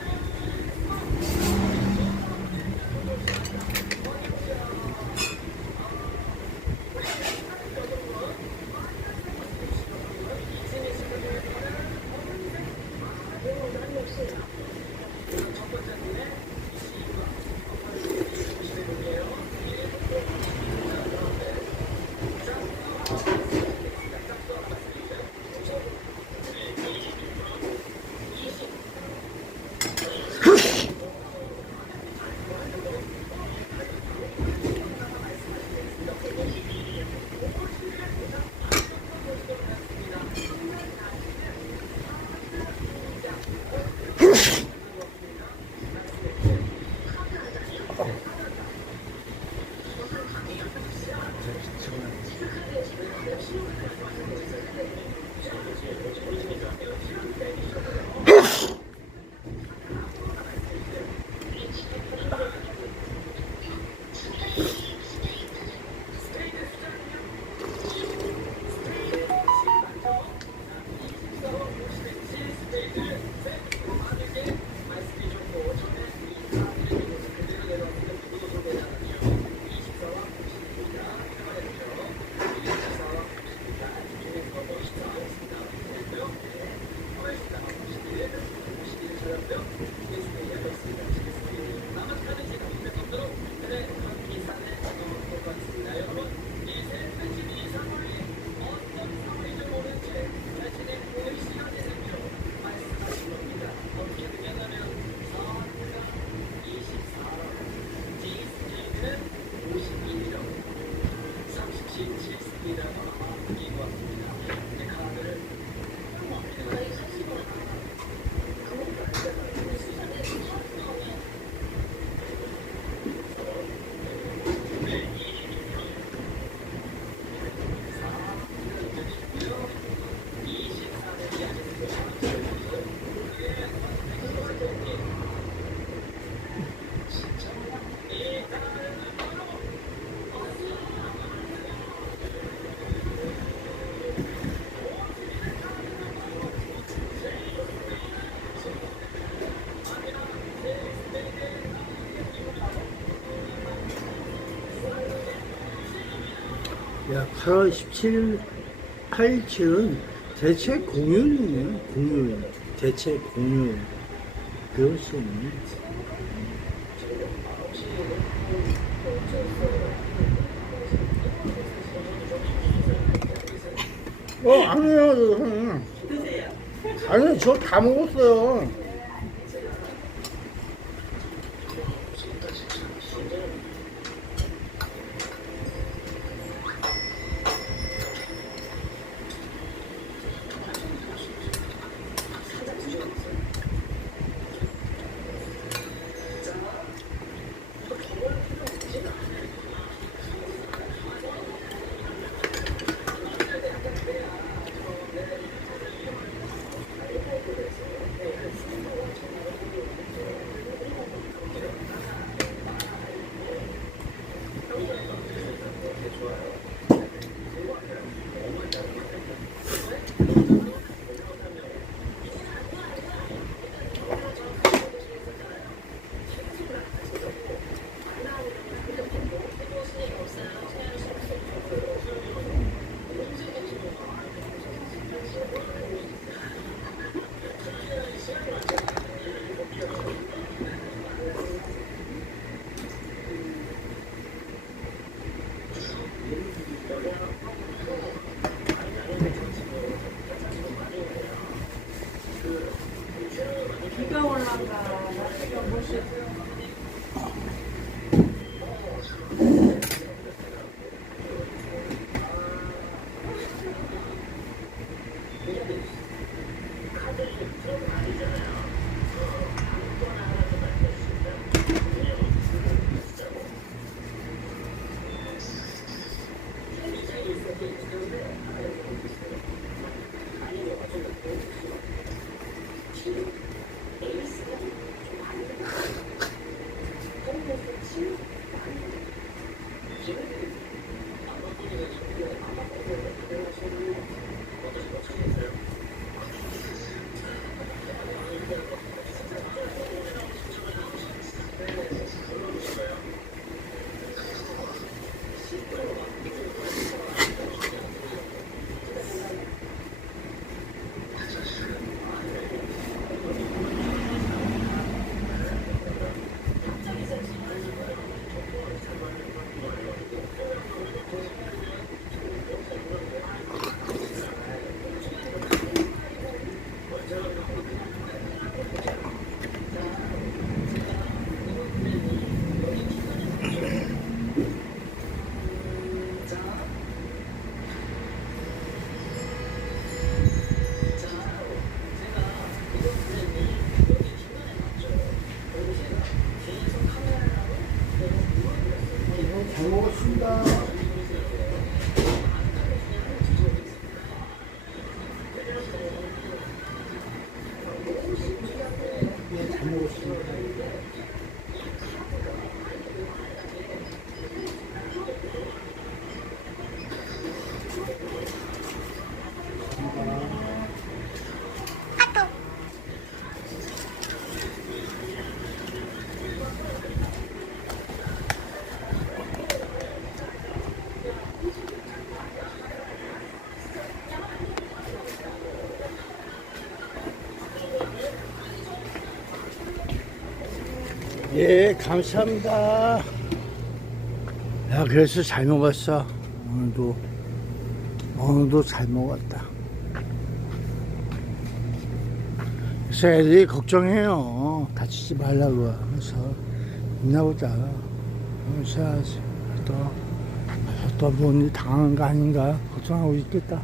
야, 8월 17일, 827은 대책 공휴일이네, 공휴일. 대책 공휴일. 그것이. 아니에요, 선생님. 드세요. 아니, 저 다 먹었어요. 비가 올라가. 날씨가 무엇이 잘 먹었습니다. 예, 잘 먹었습니다. 예, 감사합니다. 야, 그래서 잘 먹었어. 오늘도 잘 먹었다. 그래서 애들이 걱정해요. 다치지 말라고 하면서 있나보다. 그래서 또 뭔일 당한 거 아닌가 걱정하고 있겠다.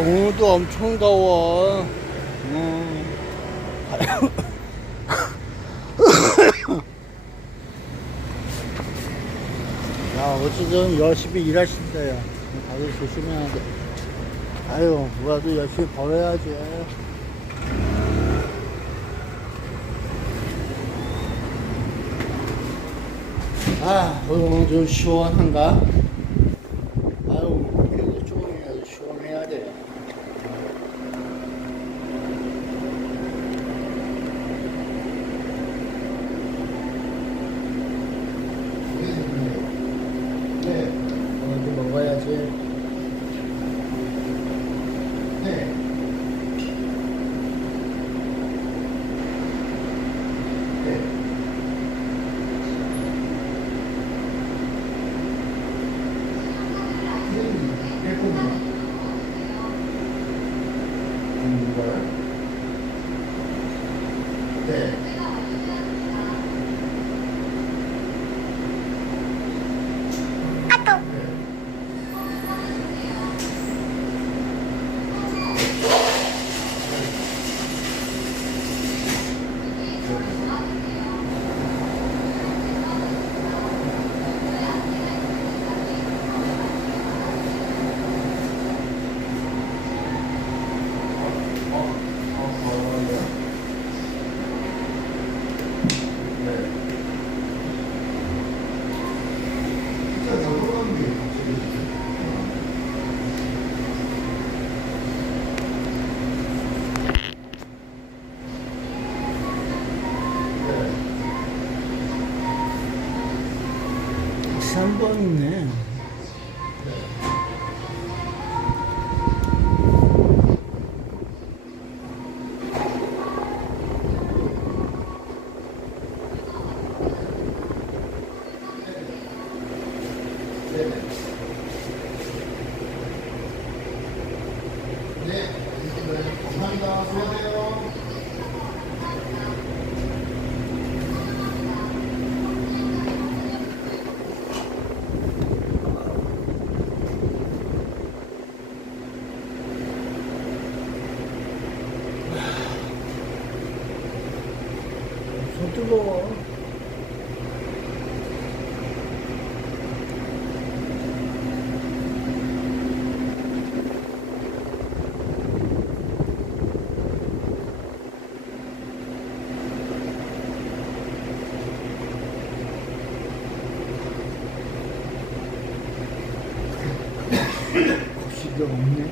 오늘도 엄청 더워. 야, 어쨌든 열심히 일하신다요. 다들 조심해야 돼. 아유, 뭐라도 열심히 벌어야지. 아, 오늘 좀 시원한가? 아유, 그래도 조금이라도 시원해야 돼. 네, 오늘도 먹어야지. 네. 싼 번 있네. 감사합니다. 수고하세요. 손 뜨거워. 겁시가 없네.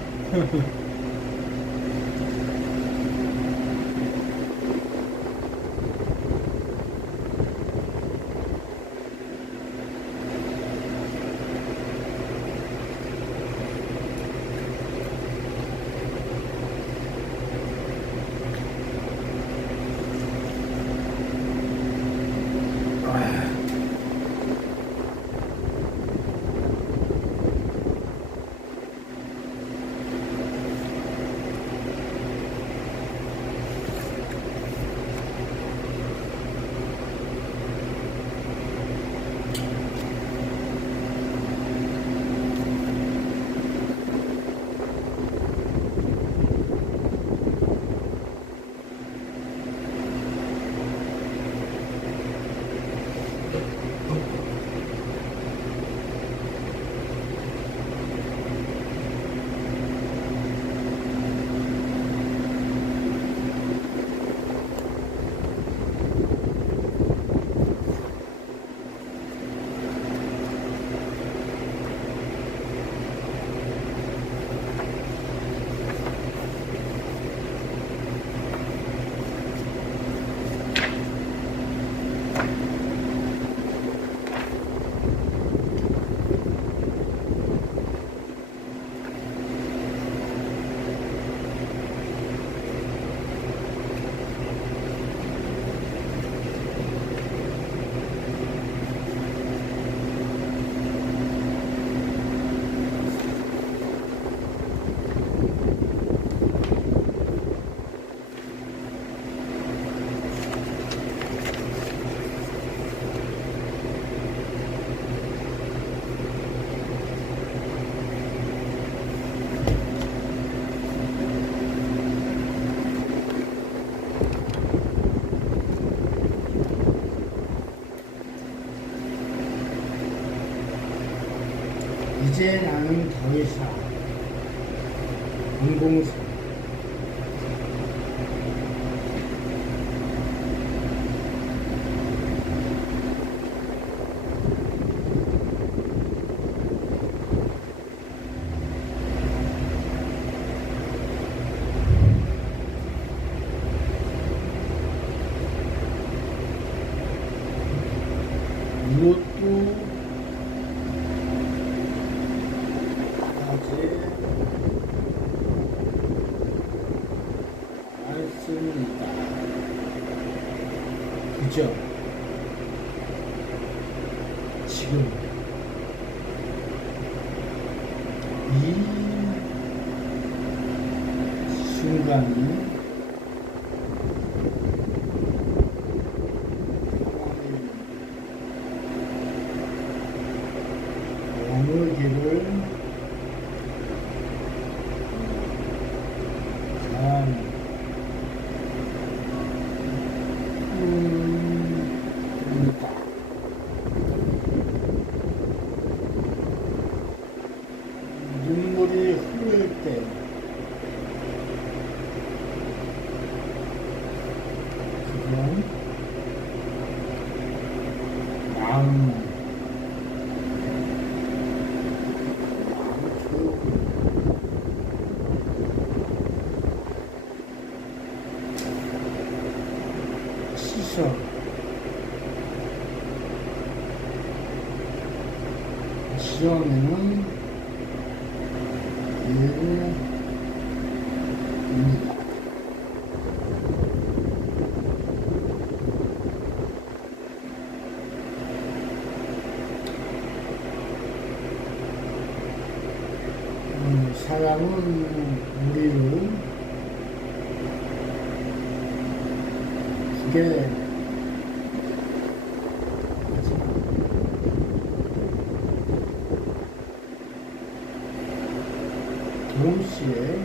이제 나는 더 이상 공공사 이것도 아직 않습니다. 그죠? 지금 이 순간이 어느 길을 가는입니다. 눈물이 흐를 때 지금 마음 시선 시험에는 예입니다. 사랑은 우리를 그게 동시에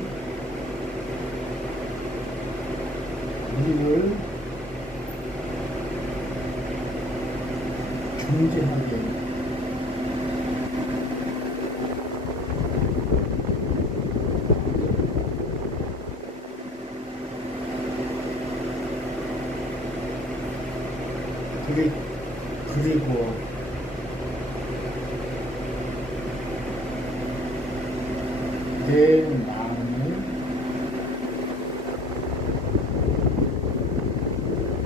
우리를 존재하게 그리고 내 마음을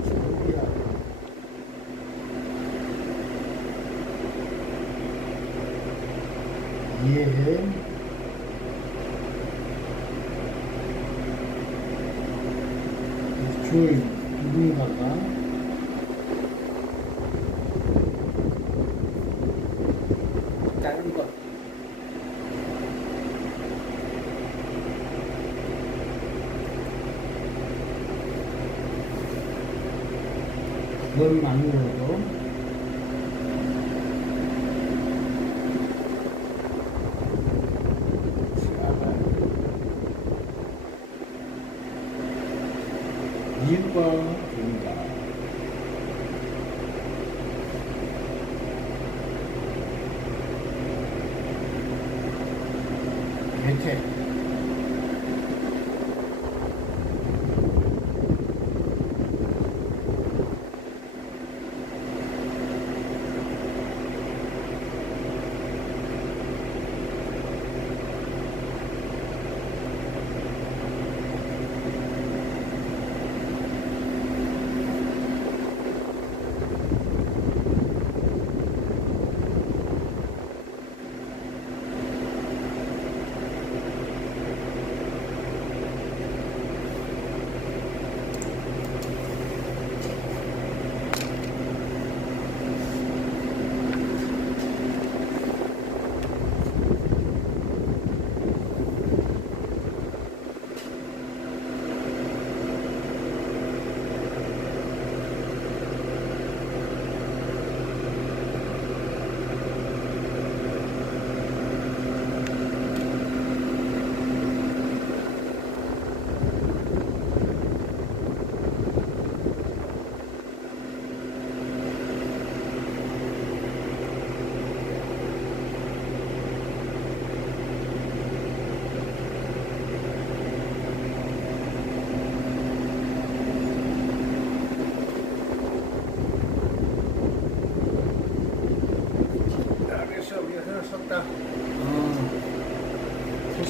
소비하고 이해해 주의 누군가가 다른 것 그것만으로도 이유가 된다. 혜택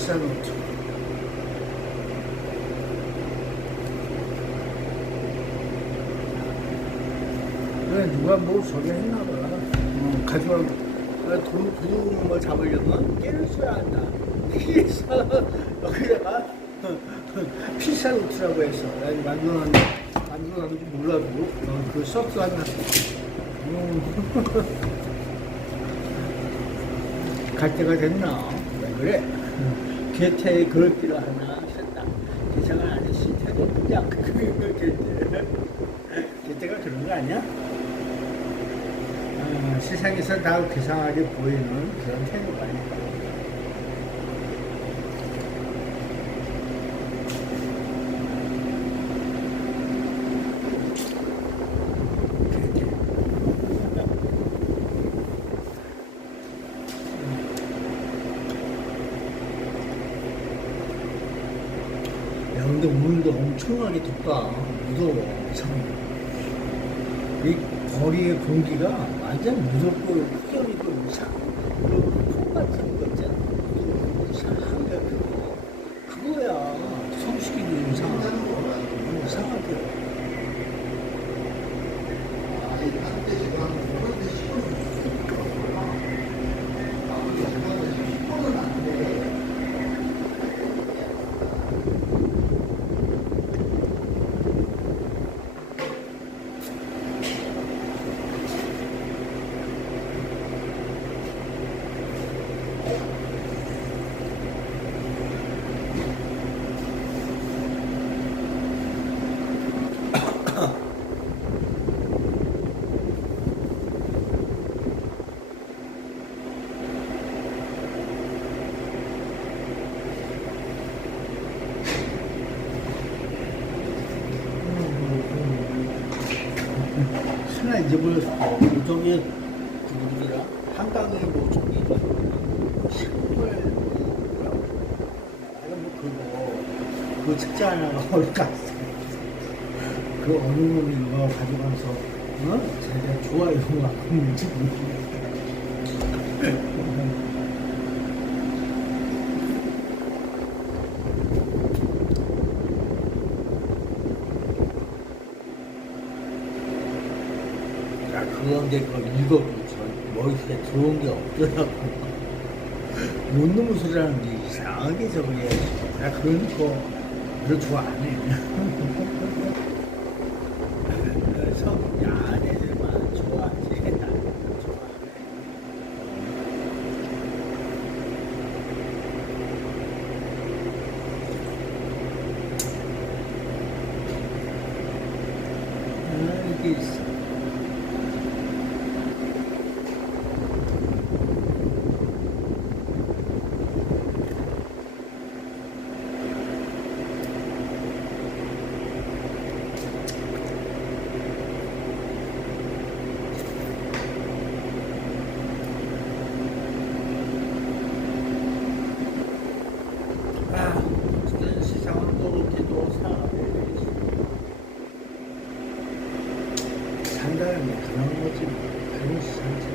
비싼 옷. 그래, 누가 뭐 저기 했나 봐. 가져가고. 돈 잡으려면 깨를 써야 한다. 그래서 여기다가 피사 노트라고 해서 만들어놨는지 몰라도 그 서트 하나. 갈 때가 됐나? 왜 그래? 개태에 그럴 길을 하나 했다. 개장을 안 했으니 태도 그냥 개태가 그런 거 아니야? 세상에서 다 괴상하게 보이는 그런 태도가 아닐까. 야, 근데 오늘도 엄청나게 덥다. 무서워. 참. 이 거리의 공기가 완전 무섭고 흑연이고 콩 같은 거 있잖아. 이상한 게 그거야. 성식이도 이상하고 이상하게. 신나 잊어버렸어. 저기 누구더라? 한강에 뭐 저기 식물 그 책자 하나가 어디 갔어. 그 어느 놈이 이거 가져가서 제가 좋아요 갖고 있는지 모르겠어. 그런데 그걸 읽어도 저 머릿속에 들어온 게 없더라고. 뭔 놈의 소리 하는지 이상하게 저걸 해야지. 나 그런 거 별로 좋아 안 해. 그래서 야한 애들만 좋아하지. 나는 좋아 안 해. 이게 있어. 세상은 또 이렇게 또 살아가야지. 산다는 게 그런 거지. 다른 살지.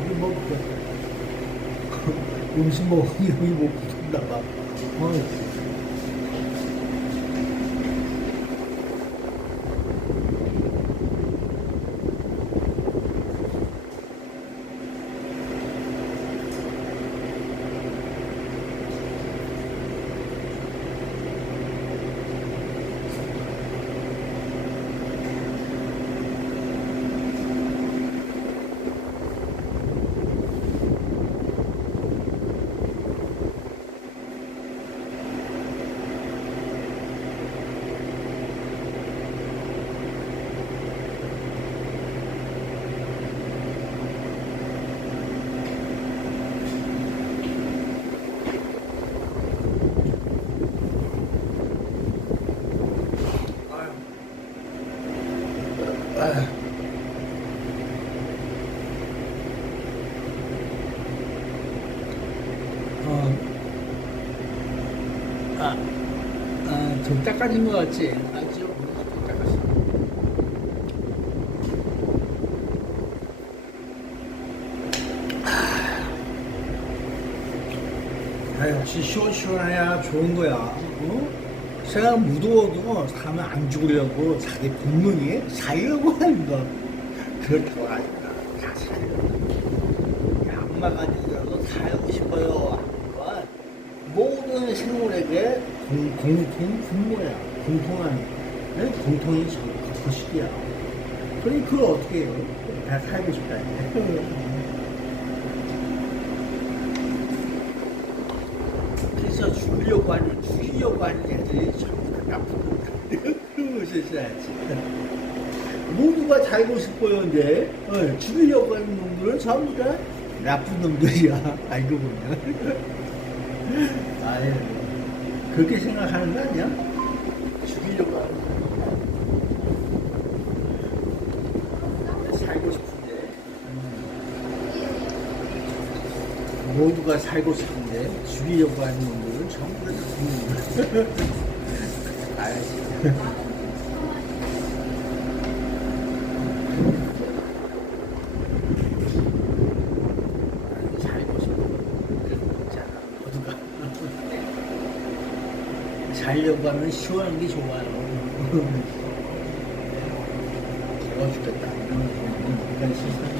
우리 뭐 음식 먹으니 여기 뭐 붙었나 봐. 좀 닦아진 것 같지? 아주 닦았어. 아, 역시 시원시원해야 좋은 거야. 어? 새가 무더워도 사면 안 죽으려고 자기 본능이 살려고 하는 거. 그렇다고 하니까 다 살려. 악마가 되더라도 살고 싶어요. 하는 건 모든 생물에게 공통 분모야. 공통한, 네? 공통이 그것이야. 그러니 그걸 어떻게 해요? 다 살고 싶다니까. 그래서 죽이려고 하는 애들이 전부 다 나쁜 놈들. 그러면서 있어야지. 모두가 살고 싶어요인데, 죽이려고 하는 놈들은 전부 다 나쁜 놈들이야. 알고 보면. 아유, 그렇게 생각하는 거 아니야? 죽이려고 하는 거. 살고 싶은데. 모두가 살고 싶은데 죽이려고 하는 놈들은 전부 다 죽는 놈들. 알지. 살고 싶은 그런 거 있잖아. 모두가. 살려고 하면 시원한 게 좋아요. 개가 죽겠다. 그런 세상이.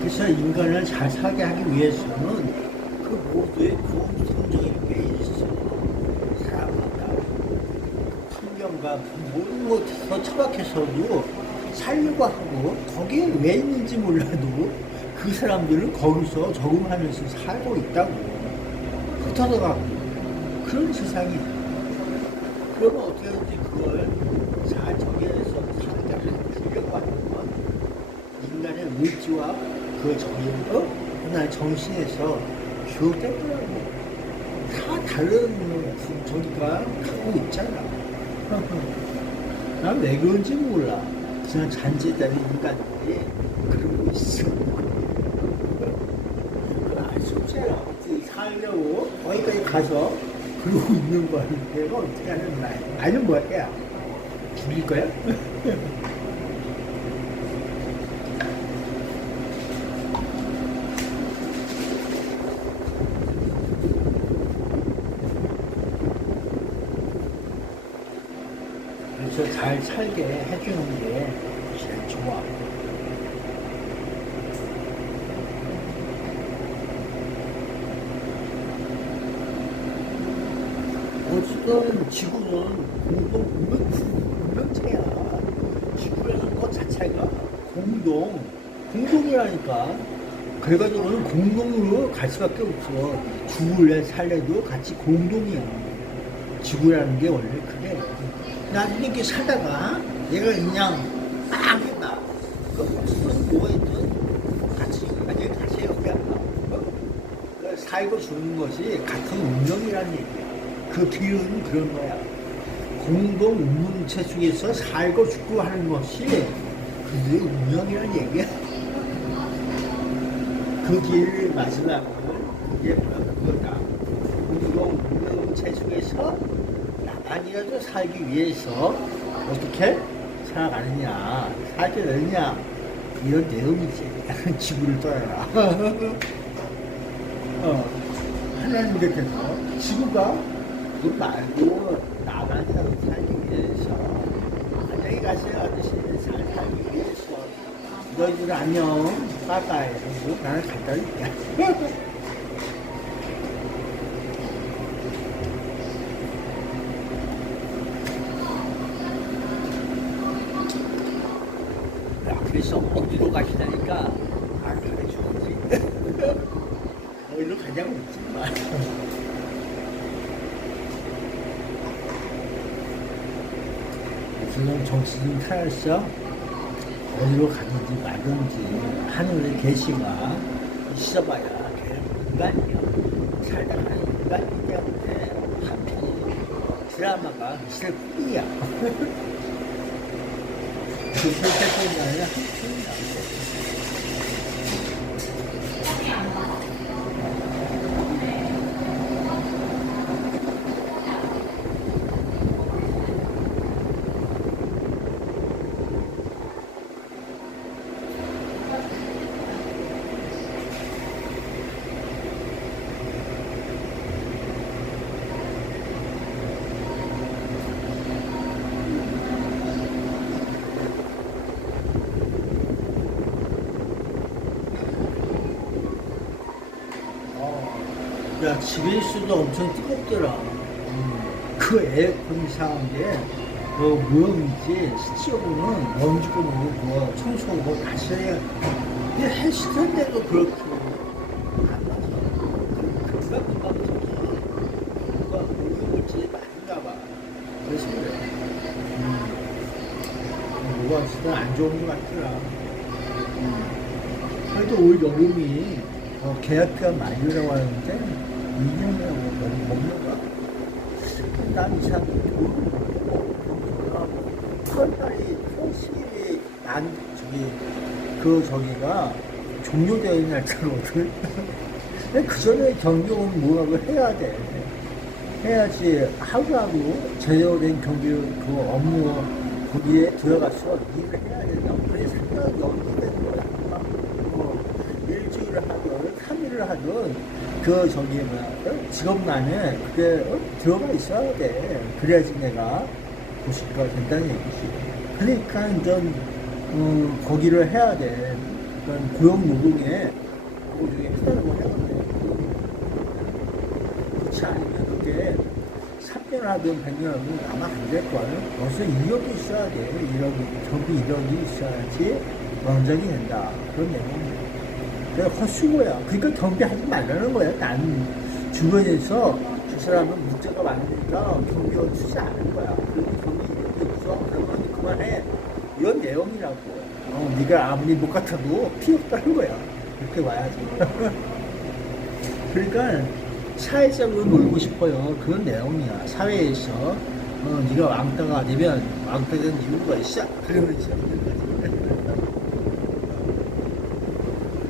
그래서 인간을 잘 살게 하기 위해서는 그 모두의 공통적인 게 있어요. 사랑한다. 환경과 모든 것에서 처박혀서도 살려고 하고 거기에 왜 있는지 몰라도 그 사람들은 거기서 적응하면서 살고 있다고 흩어져가고 그런 세상이다. 그러면 어떻게든지 그걸 잘 정해서 살게 하려고 하는 건 인간의 의지와 그 정의로 하나의 정신에서 교육됐더라고. 다 다른 저기가 갖고 있잖아. 난 왜 그런지 몰라. 그냥 잔재다는 인간들이 그러고 있어. 알 수 없어요. 어떻게 살려고 거기까지 가서 그러고 있는 거야. 내가 어떻게 하는 거야. 나는 뭐야? 죽일 거야? 그래서 잘 살게 해주는 게 제일 좋아. 어쨌든 지구는 공동체야. 지구라는 것 자체가 공동이라니까. 결과적으로는 공동으로 갈 수밖에 없어. 죽을래 살래도 같이 공동이야. 지구라는 게 원래 그래. 나중에 이렇게 살다가 얘가 그냥 막 해봐. 그럼 뭐가 있든 같이 여기 안 나. 살고 죽는 것이 같은 운명이라는 얘기야. 그 비유는 그런 거야. 공동 운명체 속에서 살고 죽고 하는 것이 그들의 운명이라는 얘기야. 그 길 마지막은 그게 그거다. 공동 운명체 속에서 나만이라도 살기 위해서 어떻게 살아가느냐, 살게 되느냐, 이런 내용이지. 지구를 떠나라. 하나님 곁에서 지구가 그거 말고 나만이라도 살기 위해서 안녕히 가세요 아저씨. 잘 살기 위해서 너희들 안녕 빠빠이 하고 나는 갔다 올게. 그래서 어디로 가시다니까 안 가르쳐주지. 어디로 가냐고 묻지 마. 지금 정신 차렸어? 어디로 가든지 말든지 하늘의 계시가 있어봐야 걔는 인간이야. 살다 가는 인간이기 때문에 한편의 드라마가 있을 뿐이야. 그 설태권이 아니라 야, 집에 있어도 엄청 뜨겁더라. 그 에어컨 이상한 게, 모형이지, 스티어는 먼지고 뭐고, 청소하고 다시 해야, 이게 헬스텐데도 그렇고, 안 맞아. 금방 저기, 누가 모형물질이 많은가 봐. 그래서 그래. 뭐가 진짜 안 좋은 것 같더라. 그래도 올 여름이, 계약기간 만료라고 하는데, 2년이라고 너무 먹는가? 난 이 사람이 설날이 통실이 저기가 종료되어 있는 날짜거든. 그 전에 경경은 뭐라고 해야 돼. 해야지 하루하루 제대로 된 경기 그 업무 거기에 들어가서 일을 해야 된다. 그래서 상당히 연기되는 거야. 일주일을 하든 3일을 하든 직업란에 그게 들어가 있어야 돼. 그래야지 내가 고시가 된다는 얘기지. 그러니까 거기를 해야 돼. 그러니까 고용노동에 그거 중에 하나라고 해야 돼. 그렇지 않으면 그게 3년을 하든 100년을 하든 아마 안 될 거야. 벌써 이력이 있어야 돼. 정비 이력이 있어야지 원장이 된다. 그런 내용이야. 내가 헛수고야. 그러니까 경비하지 말라는 거야. 난 주변에서 저 사람은 문제가 많으니까 경비원 주지 않을 거야. 그리고 경비 이력이 있어. 그러면 그만해. 이런 내용이라고. 네가 아무리 못 같아도 필요 없다는 거야. 그렇게 와야지. 그러니까 사회적으로 놀고 싶어요. 그런 내용이야. 사회에서 네가 왕따가 되면 왕따 된 이유가 있어. 그러면서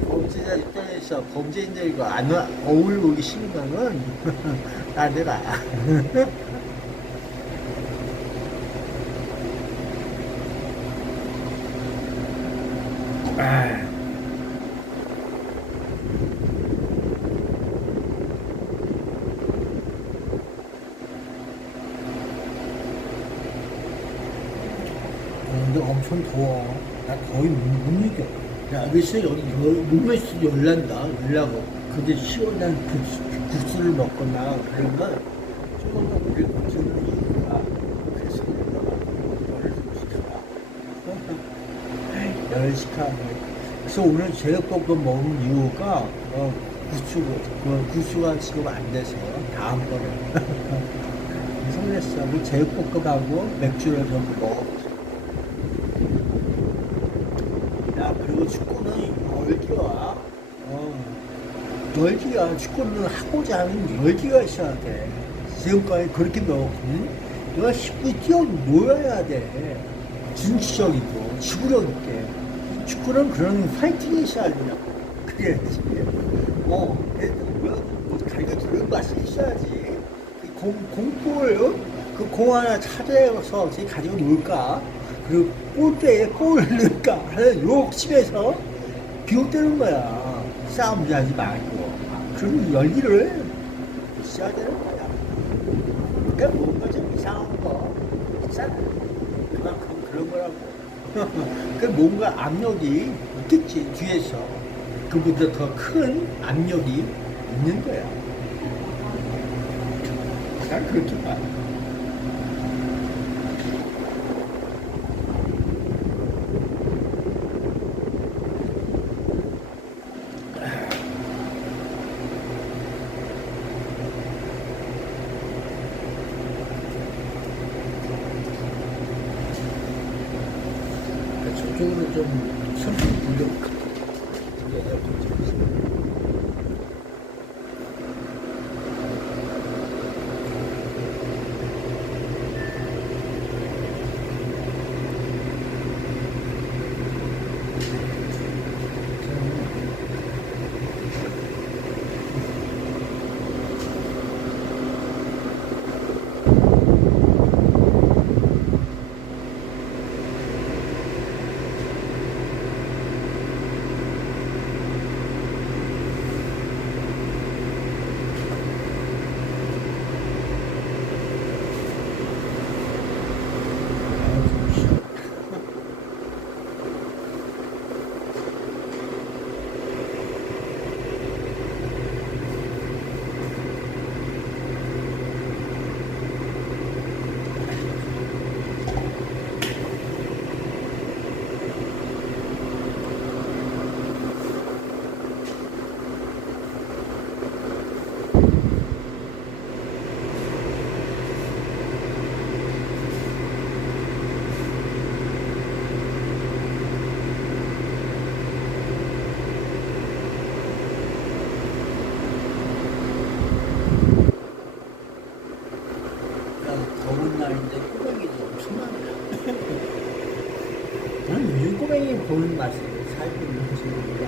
범죄자 입장에서 범죄인들과 안 어울리기 싫은 거는 나대라. 근데 엄청 더워. 나 거의 못 이겨. 야, 그래서 여기 몸에서 열나고. 근데 시원한 국수를 먹거나 그러면 조금만 우리 국수를 이기가. 그래서 열을 좀 시켜라. 열을 시켜라. 그래서 오늘 제육볶음 먹은 이유가 국수가 지금 안 돼서 다음번에 그래서 그랬어. 제육볶음하고 맥주를 좀 먹어. 야, 그리고 축구는 열기야. 열기야. 축구는 하고자 하는 열기가 있어야 돼. 지금까지 그렇게 배웠거든. 내가 10분 뛰어 놓아야 돼. 진취적이고 지구력 있게. 축구는 그런 파이팅이 있어야 되냐고. 그래야지. 자기가 들은 맛이 있어야지. 공볼, 그 공 하나 찾아서 가지고 놀까? 그리고 골대에 골을 넣을까 하는 욕심에서 비웃대는 거야. 싸움도 하지 말고. 그런 열기를 있어야 되는 거야. 그러니까 뭔가 좀 이상한 거 있잖아. 그만큼 그런 거라고. 그 뭔가 압력이 있겠지, 뒤에서. 그보다 더 큰 압력이 있는 거야. 난 그렇게 봐. 저쪽으로 좀 선풍 불려. 소맹이 보는 맛을 살고 있는지 몰라.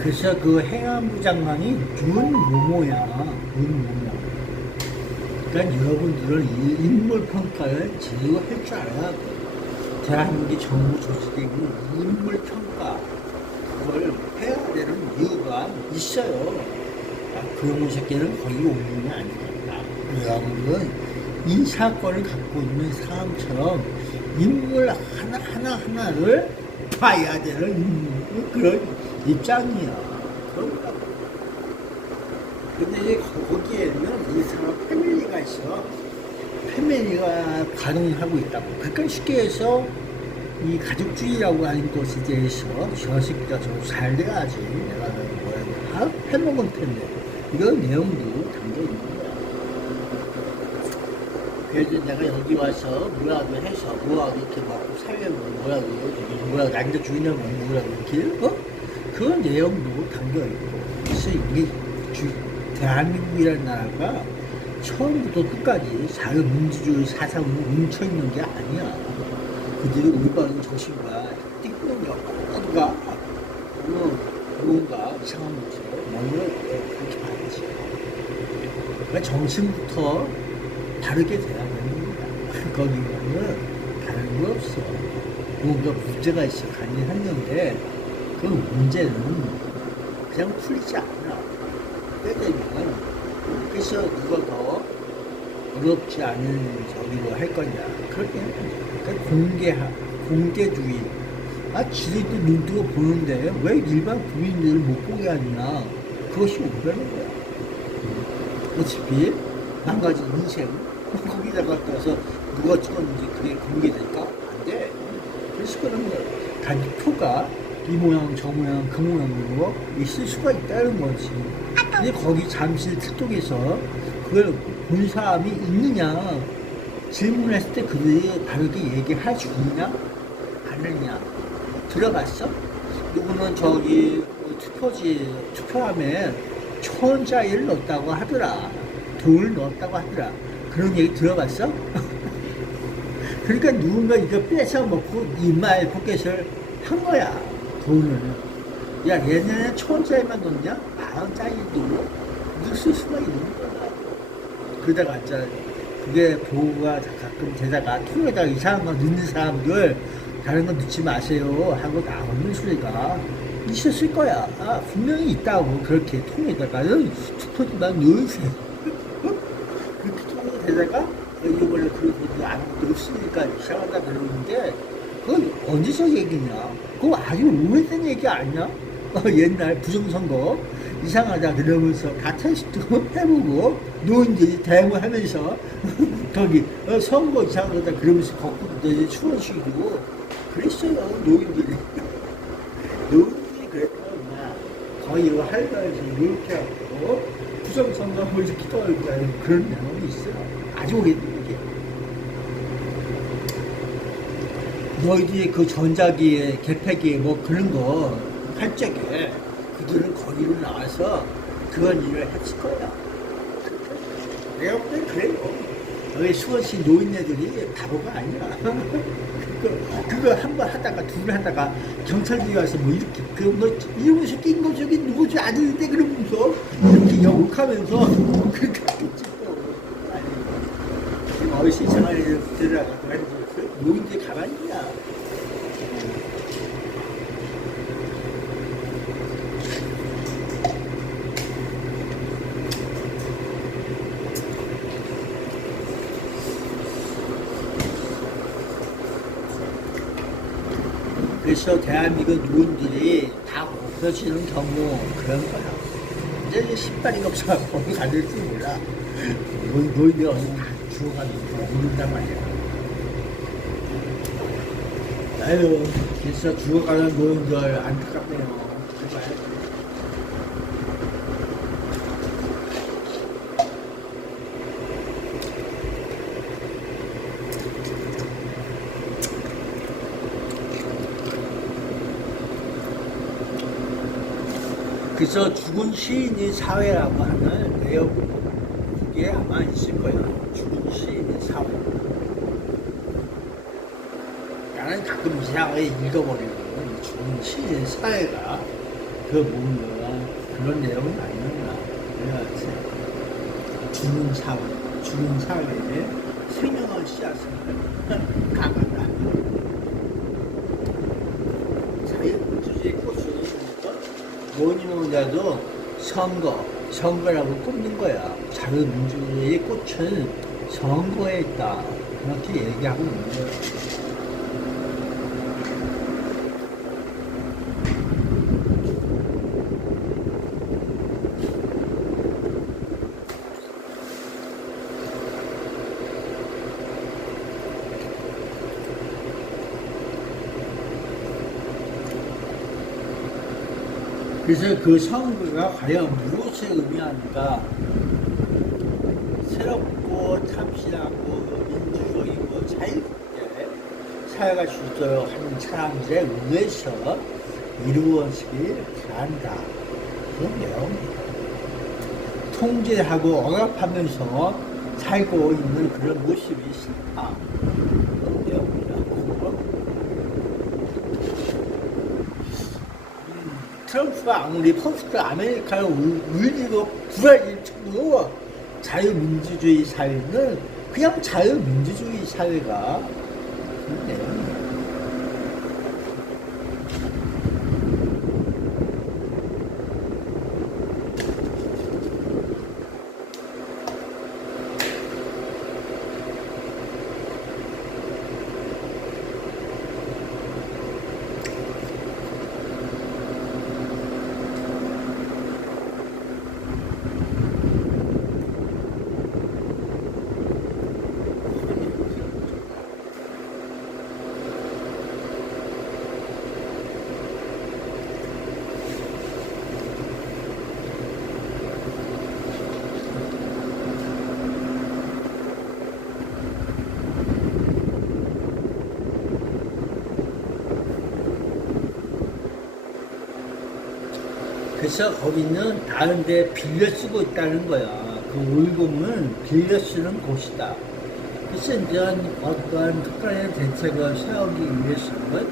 그래서 그 행안부 장관이 윤모모야, 윤모모. 그러니까 여러분들은 이 인물 평가를 제대로 할 줄 알아야 돼. 대한민국 정부 조직이고 인물 평가 그걸 해야 되는 이유가 있어요. 그런 새끼는 거의 옹문이 아니겠다. 여러분들은 이 사건을 갖고 있는 사람처럼 인물 하나하나를 봐야 되는 그런 입장이야. 그런가. 근데 이제 거기에는 이 사람 패밀리가 있어. 패밀리가 가동하고 있다고. 그러니까 쉽게 해서 이 가족주의라고 하는 것에 대해서 저 새끼가 좀 잘 돼야지. 내가 뭐야, 해먹은 텐데. 이런 내용도 담겨 있는 거야. 그래서 내가 여기 와서 뭐라도 해서 뭐라도 이렇게 먹고 살려고 뭐라도 남겨주냐면 뭐라도 이렇게, 그런 내용도 담겨있고. 그래서 이게 대한민국이라는 나라가 처음부터 끝까지 자유민주주의 사상으로 뭉쳐있는 게 아니야. 그들이 올바른 정신과 띠꾸렁이가 누가 뭔가 이상한 곳에 뭔가 그렇게 봐야지. 그러니까 정신부터 다르게 돼야 되는 거야. 거기는 다른 거 없어. 뭔가 문제가 있어 간이했는데 그 문제는 그냥 풀리지 않아. 왜냐면 그래서 누가 더 어렵지 않은 저기로 할 거냐. 그렇게 그러니까 공개주의. 지들도 눈 뜨고 보는데 왜 일반 국민들을 못 보게 하느냐. 그것이 오라는 거야. 어차피 망가진 인생 거기다가 떠서 누가 찍었는지 그게 공개될까? 안 돼. 그래서 그런 거야. 단지 표가 이 모양 저 모양 그 모양으로 있을 수가 있다는 거지. 근데 거기 잠실 특독에서 그걸 본 사람이 있느냐 질문했을 때 그들이 다르게 얘기할 수 있냐 안 했냐. 들어갔어? 누구는 저기 투표함에 1,000짜리를 넣었다고 하더라. 돈을 넣었다고 하더라. 그런 얘기 들어봤어? 그러니까 누군가 이거 뺏어 먹고 이마에 포켓을 한 거야. 돈을. 야, 얘네는 1,000짜리만 넣냐? 10,000짜리도 넣을 수가 있는 거야. 그러다가 진짜 그게 보고가 가끔 되다가 통에다가 이상한 거 넣는 사람들 다른 거 넣지 마세요 하고 나오는 소리가 있었을 거야. 분명히 있다고. 그렇게 통에다가는 투표지만 넣으세요. 그렇게 통에 되다가 이번에 그래도 아무것도 없으니까 이상하다 그러는데 그건 언제적 얘기냐? 그거 아주 오래된 얘기 아니야? 옛날 부정선거 이상하다 그러면서 다 테스트도 해보고 노인들이 대모하면서 거기 선거 이상하다 그러면서 거꾸로 이제 추워시키고 그랬어요. 노인들이 그랬다고 거의 이거 할거야지 이렇게 하고 부정선거 뭐 이렇게 떠올리고 그런 내용이 있어요. 아주 오래된 얘기. 너희들이 그 전자기에 개폐기에 뭐 그런 거 할 적에 그들은 거기로 나와서 그런 일을 했을 거야. 내가 볼 땐 그래요. 여기 수원시 노인네들이 바보가 아니야. 그거 한 번 하다가 둘 하다가 경찰들이 와서 뭐 이렇게 너 이런 새끼 거 저기 누구지 아는데 그러면서 이렇게 욕하면서 그렇게 했지 또. 아니 어르신 생활에 들어가고 하는 노인들이 가만히 있냐. 그래서 대한민국 노인들이 다 없어지는 경우 그런 거야. 완전히 신발이 없어갖고 어디 가질지 몰라. 노인들 어디 다 죽어가지고 모른단 말이야. 아유, 진짜 죽어가는 노인들 안타깝네요. 제발. 그래서 죽은 시인이 사회라고 하는 내용이 아마 있을 거예요. 죽은 시인이 사회. 나는 가끔 이상하게 읽어버리거든. 죽은 시인의 사회가 그 뭔가 그런 내용이 아니구나. 그래서 죽은 사회, 죽은 사회에 생명을 씨앗을 강하다. 자유민주주의 꽃이 뭐니 뭐냐도 선거라고 꼽는 거야. 자유민주주의의 꽃은 선거에 있다. 그렇게 얘기하고 있는 거야. 그래서 그 선거가 과연 무엇을 의미하는가? 새롭고 참신하고 민주적이고 자유롭게 살아갈 수 있도록 하는 사람들에 의해서 이루어지길 바란다. 그런 내용입니다. 통제하고 억압하면서 살고 있는 그런 모습이 싫다. 그런 내용입니다. 트럼프가 아무리 포스트 아메리카를 울리고 불알릴 정도로 자유민주주의 사회는 그냥 자유민주주의 사회가 그렇네요. 그래서 거기는 다른데 빌려 쓰고 있다는 거야. 그 올금은 빌려 쓰는 곳이다. 그래서 이제 어떠한 특별한 대책을 세우기 위해서는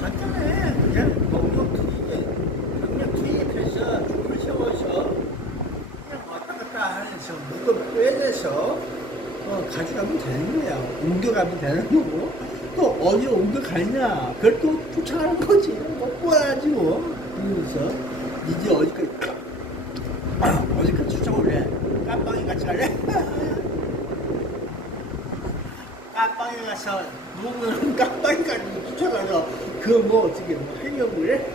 간단해. 그냥 경력 투입해서 줄을 세워서 그냥 왔다 갔다 하면서 물건 빼내서 가져가면 되는 거야. 옮겨가면 되는 거고 또 어디로 옮겨가냐 그걸 또 쫓아가는 거지. 못 보아야지 뭐. 그러면서 이제 어디까지 쫓아올래? 깜빵이 같이 갈래? 깜빵에 가서 누우면 깜빵이까지 쫓아가서 그거 뭐 어떻게 뭐 하려고 그래?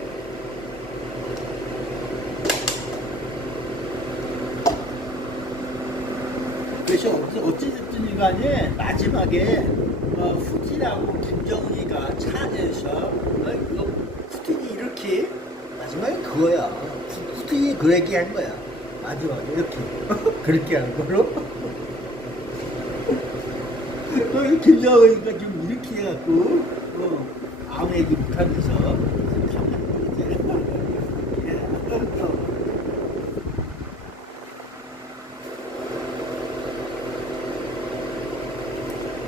그래서 어찌됐든 간에 마지막에 푸틴하고 김정은이가 차 안에서 푸틴이 이렇게 마지막에 그거야. 푸틴이 그 얘기한 거야. 마지막에 이렇게 그렇게 하는 걸로. 김정은이가 좀 이렇게 해갖고 아무 얘기 못하면서 가만히 있지.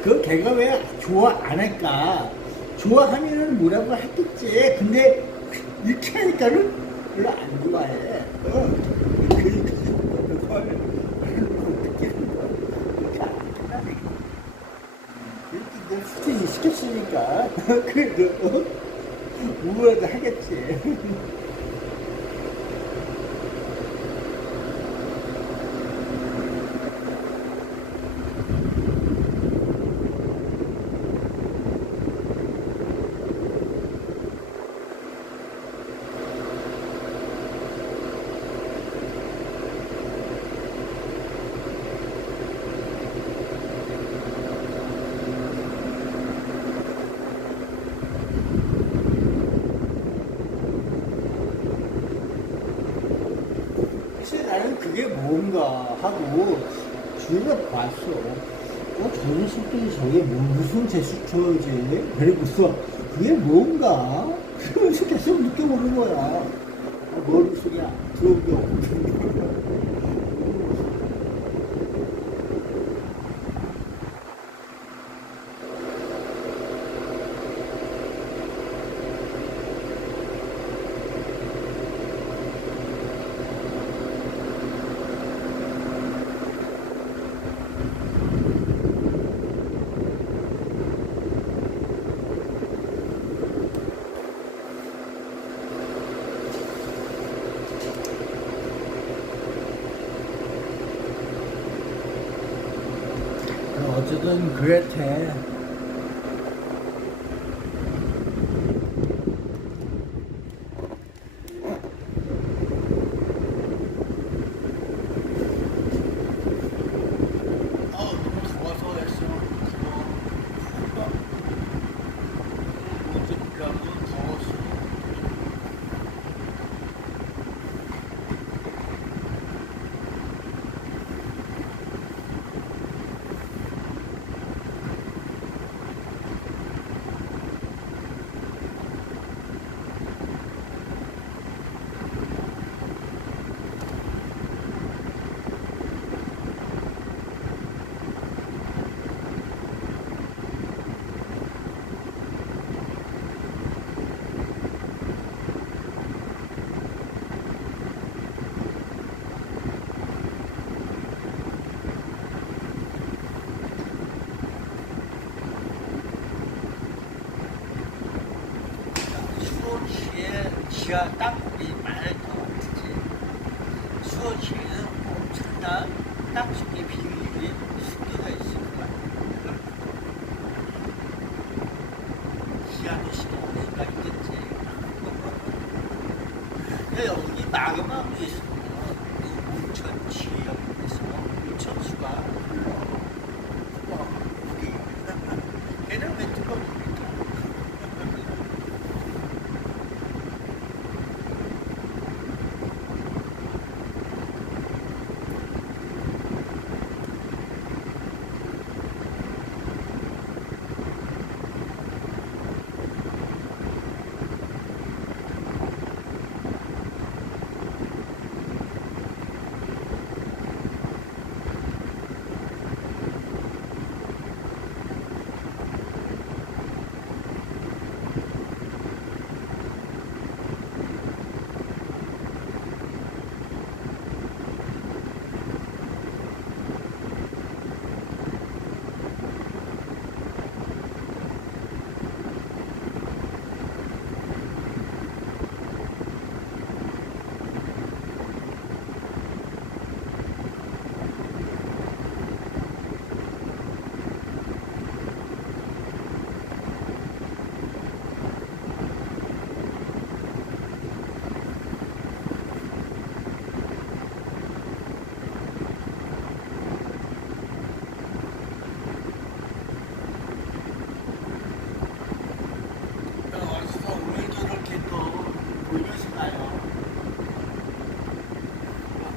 그 걔가 왜 좋아 안 할까? 좋아하면은 뭐라고 했겠지. 근데 이렇게 하니까는 별로 안 좋아해. 이렇게 푸틴이 시켰으니까 그래도 뭐라도 하겠지. 그래서 나는 그게 뭔가 하고 주위를 봤어. 저 녀석들이 저게 무슨 제스처지? 그리고서 그게 뭔가? 그러면서 계속 느껴보는 거야. 머릿속에 들어온 게 없는 어쨌든 그랬대. 너무 더워서 했어. 너무 더웠어. 수원시에 지하 땅굴이 많을 것 같지. 수원시에는 엄청난 땅속의 비밀이 숨겨져 있을 것 같아. 지하 도시가 어딘가 있겠지. 근데 여기 마그마로 있어. 온천 지역에서 온천수가 흘러. 여기. 걔는 왜 뜨거운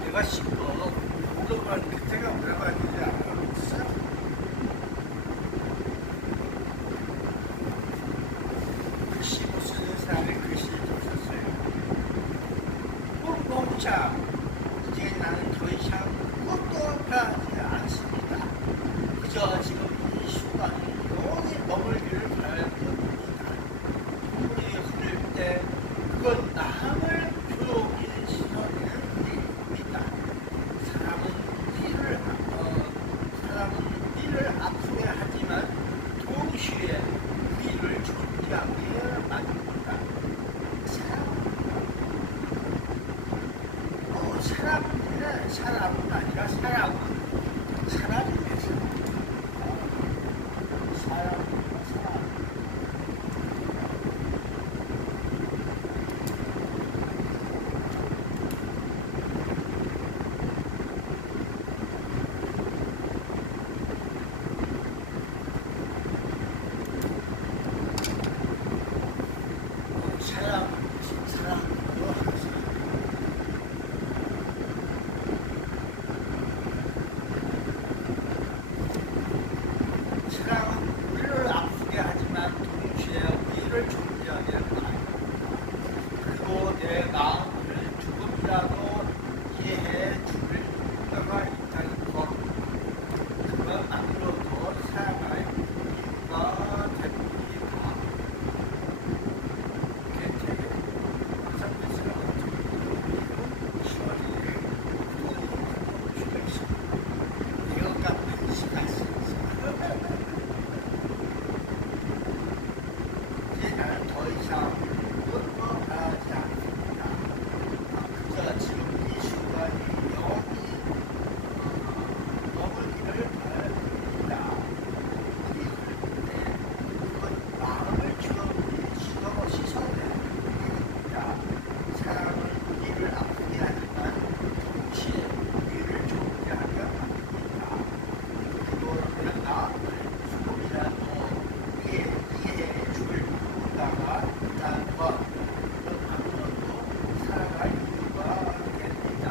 내가 씹어. 오늘만 그때가 오래간이지 않았어? 글씨 못 쓰는 사람이 글씨를 좀 썼어요. 뽕뽕차. 이제 나는 더 이상 꼼꼼하지 않습니다. 그저 지금 이 순간을 영원히 머물기를 바라는 겁니다. 눈물이 흐를 때 그건 남을 조용히 씻어내는 일입니다. 사람은 이를 아프게 하지만 동시에 우리를 존재하게 만듭니다. 사람은 아니라 사람은 사람입니다. 사람. 사람으로 이해의 줄을 이유가 있다는 것. 그것만으로도 살아갈 이유가 됩니다. 개체의 성질스러운 시원히 구동으로 주가 있습니다. 이것과 반시가 있습니다. 이제 나는 더 이상 그것도 바라지 않습니다. 그저 지금 이 순간이 영원히 머물기를 바랍니다. 우리 그런데 그건 마음을 주로 시선을 입니다. 사람은 우리를 아프게 하지만 동시에 우리를 좋게 하려 합니다. 그거는 마음을 조금이라도 이해의 줄을 누군가가 있다는 것. 그것만으로도 살아갈 이유가 됩니다.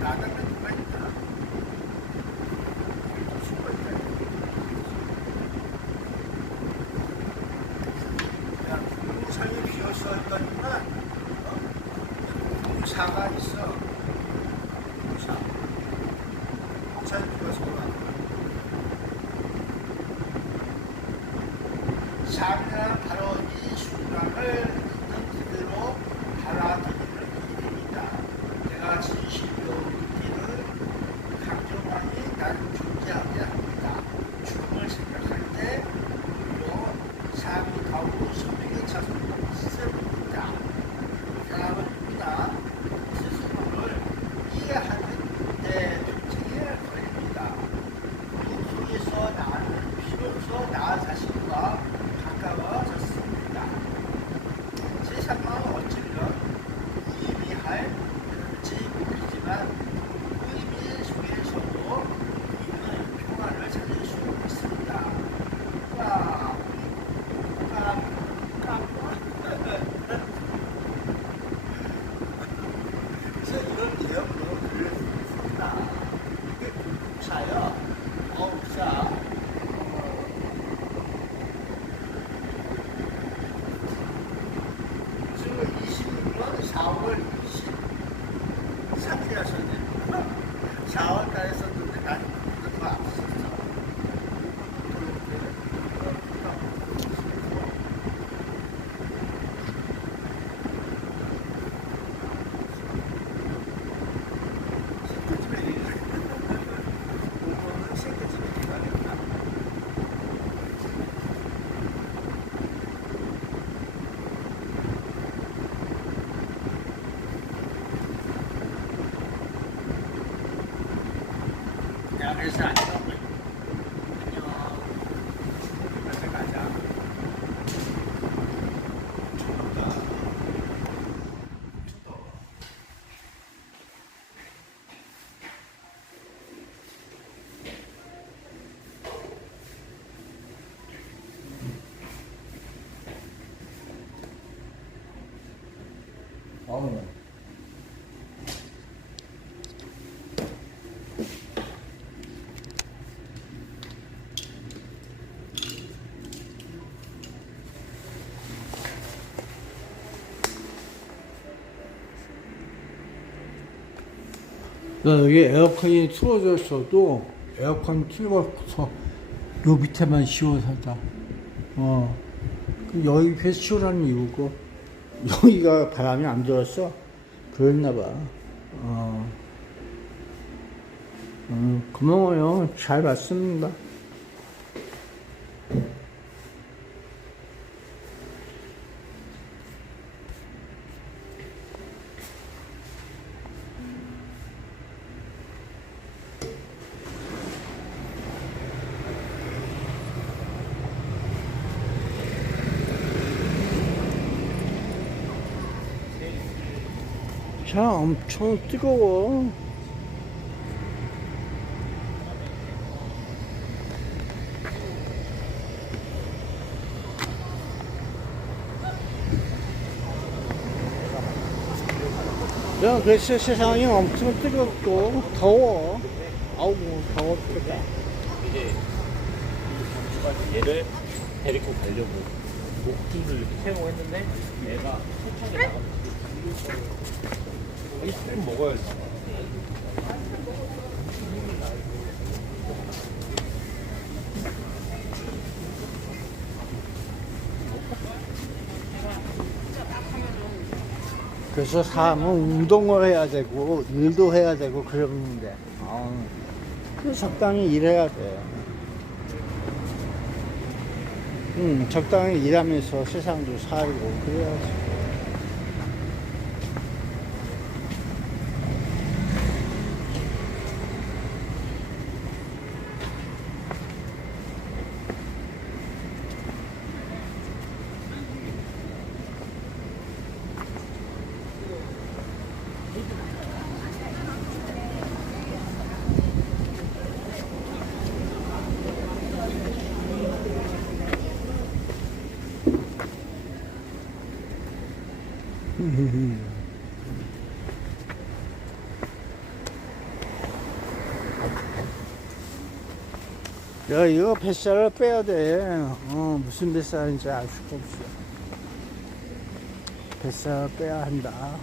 나가면 누가 있나? 수가 있다. 야, 동영상이 비었어 했더니만 동사가 있어. 동사에 비어서 와. 삶이란 바로 이 순간을 있는 그대로 받아들이는 일입니다. 내가 진실로 느끼는 감정만이 나를 존재하게 합니다. 죽음을 생각할 때 오히려 삶이 더욱 생명에 차서 있습니다. 사람은 누구나 스스로를 이해하는 데 통증에 걸립니다. 그 속에서 나는 비로소 나 자신과 가까워졌습니다. 세상은 어쩌면 무의미할 지 모르지만 무의미 속에서도 우리는 평화를 찾을 수 있습니다. 그래서 이런 내용으로 글을 씁니다. 이게 공사요. 공사. 지금 26년 4월 23일이었었네. 4월 달에 썼는데 난 그거 더 앞섰어. 야, 그래서 안녕. 안녕. 그래서 가자. 여기 에어컨이 틀어졌어도 에어컨 틀어서 요 밑에만 시원하다. 그 여기 배 시원한 이유고 여기가 바람이 안 들었어. 그랬나봐. 고마워요. 잘 봤습니다. 차 엄청 뜨거워. 야, 그래서 세상이 엄청 뜨겁고 더워. 아우 더워 죽겠다. 이제 얘를 데리고 가려고 목줄을 이렇게 세우고 했는데 얘가 세창에 나가서 좀 먹어야지. 그래서 사람은 운동을 해야 되고 일도 해야 되고 그러는데 그 적당히 일해야 돼. 적당히 일하면서 세상도 살고 그래야지. 야, 이거 뱃살을 빼야 돼. 무슨 뱃살인지 알 수가 없어. 뱃살을 빼야 한다.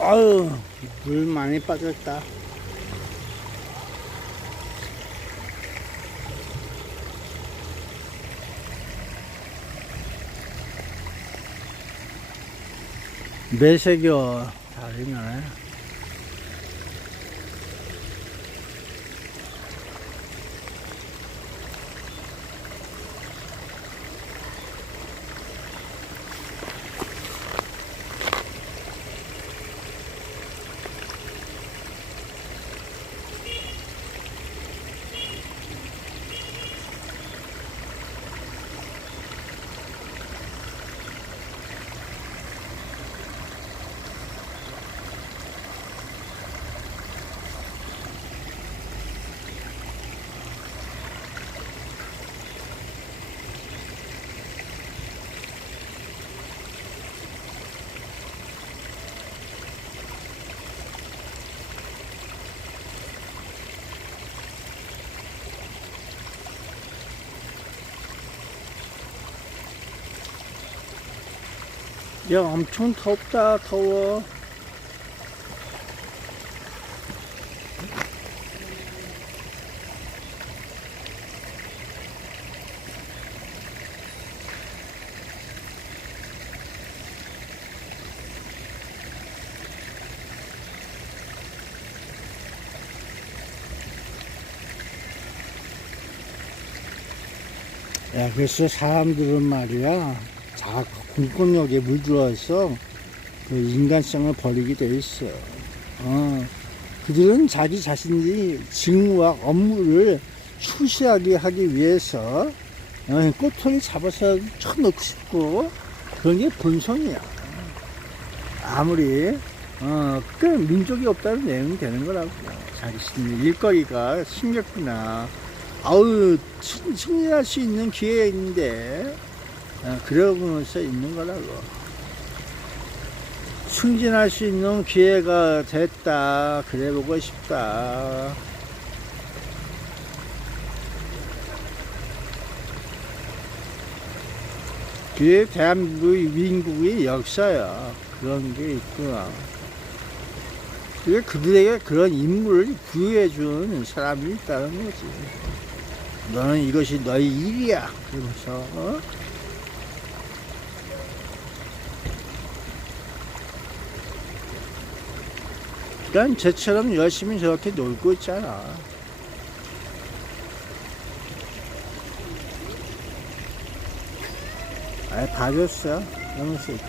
아유, 물 많이 빠졌다. 매색이요. 다르네. 야, 엄청 덥다, 더워. 야, 그래서 사람들은 말이야, 공권력에 물들어서 그 인간성을 버리게 돼 있어. 그들은 자기 자신이 직무와 업무를 충실하게 하기 위해서 꼬투리 잡아서 쳐놓고 싶고 그런 게 본성이야. 아무리 그 민족이 없다는 내용이 되는 거라고. 자기 일거리가 심겼구나. 아우, 승리할 수 있는 기회가 있는데 그러면서 있는 거라고. 승진할 수 있는 기회가 됐다. 그래 보고 싶다. 그게 대한민국의 역사야. 그런 게 있구나. 그게 그들에게 그런 임무를 부여해준 사람이 있다는 거지. 너는 이것이 너의 일이야. 그러면서 난 쟤처럼 열심히 저렇게 놀고 있잖아. 아예 봐줬어. 너무 쓸게.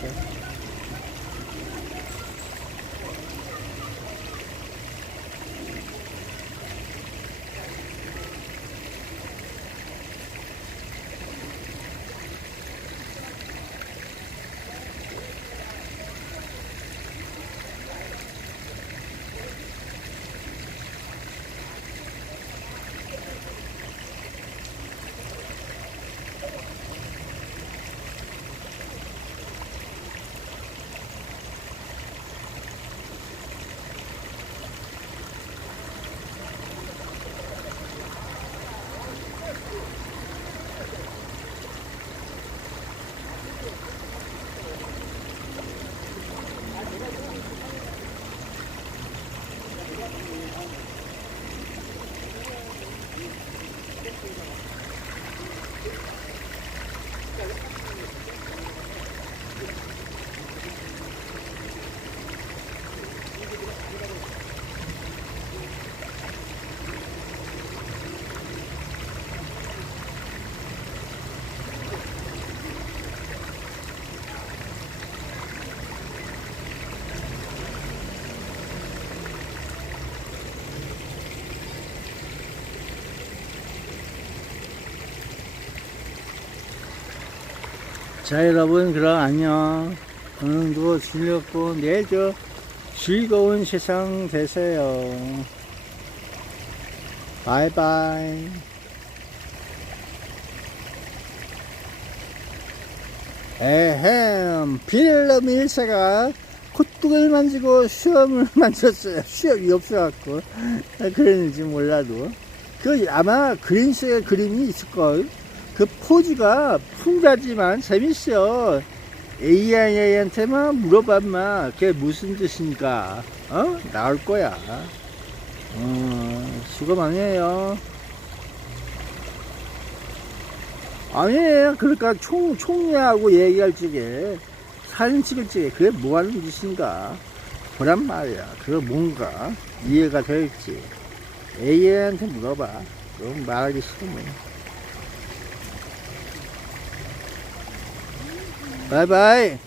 자, 여러분, 그럼 안녕. 오늘도 즐겁고, 내일도 즐거운 세상 되세요. 바이바이. 에헴, 빌러 밀사가 콧등을 만지고 수염을 만졌어요. 수염이 없어갖고. 그랬는지 몰라도. 아마 그린스의 그림이 있을걸. 그 포즈가 풍자지만 재밌어. AI한테만 물어봐마. 그게 무슨 뜻인가? 나올 거야. 수고 많이 해요. 아니에요. 그러니까 총리하고 얘기할 적에 사진 찍을 적에 그게 뭐 하는 짓인가? 보란 말이야. 그거 뭔가 이해가 될지. AI한테 물어봐. 그럼 말하기 싫으면. 바이바이.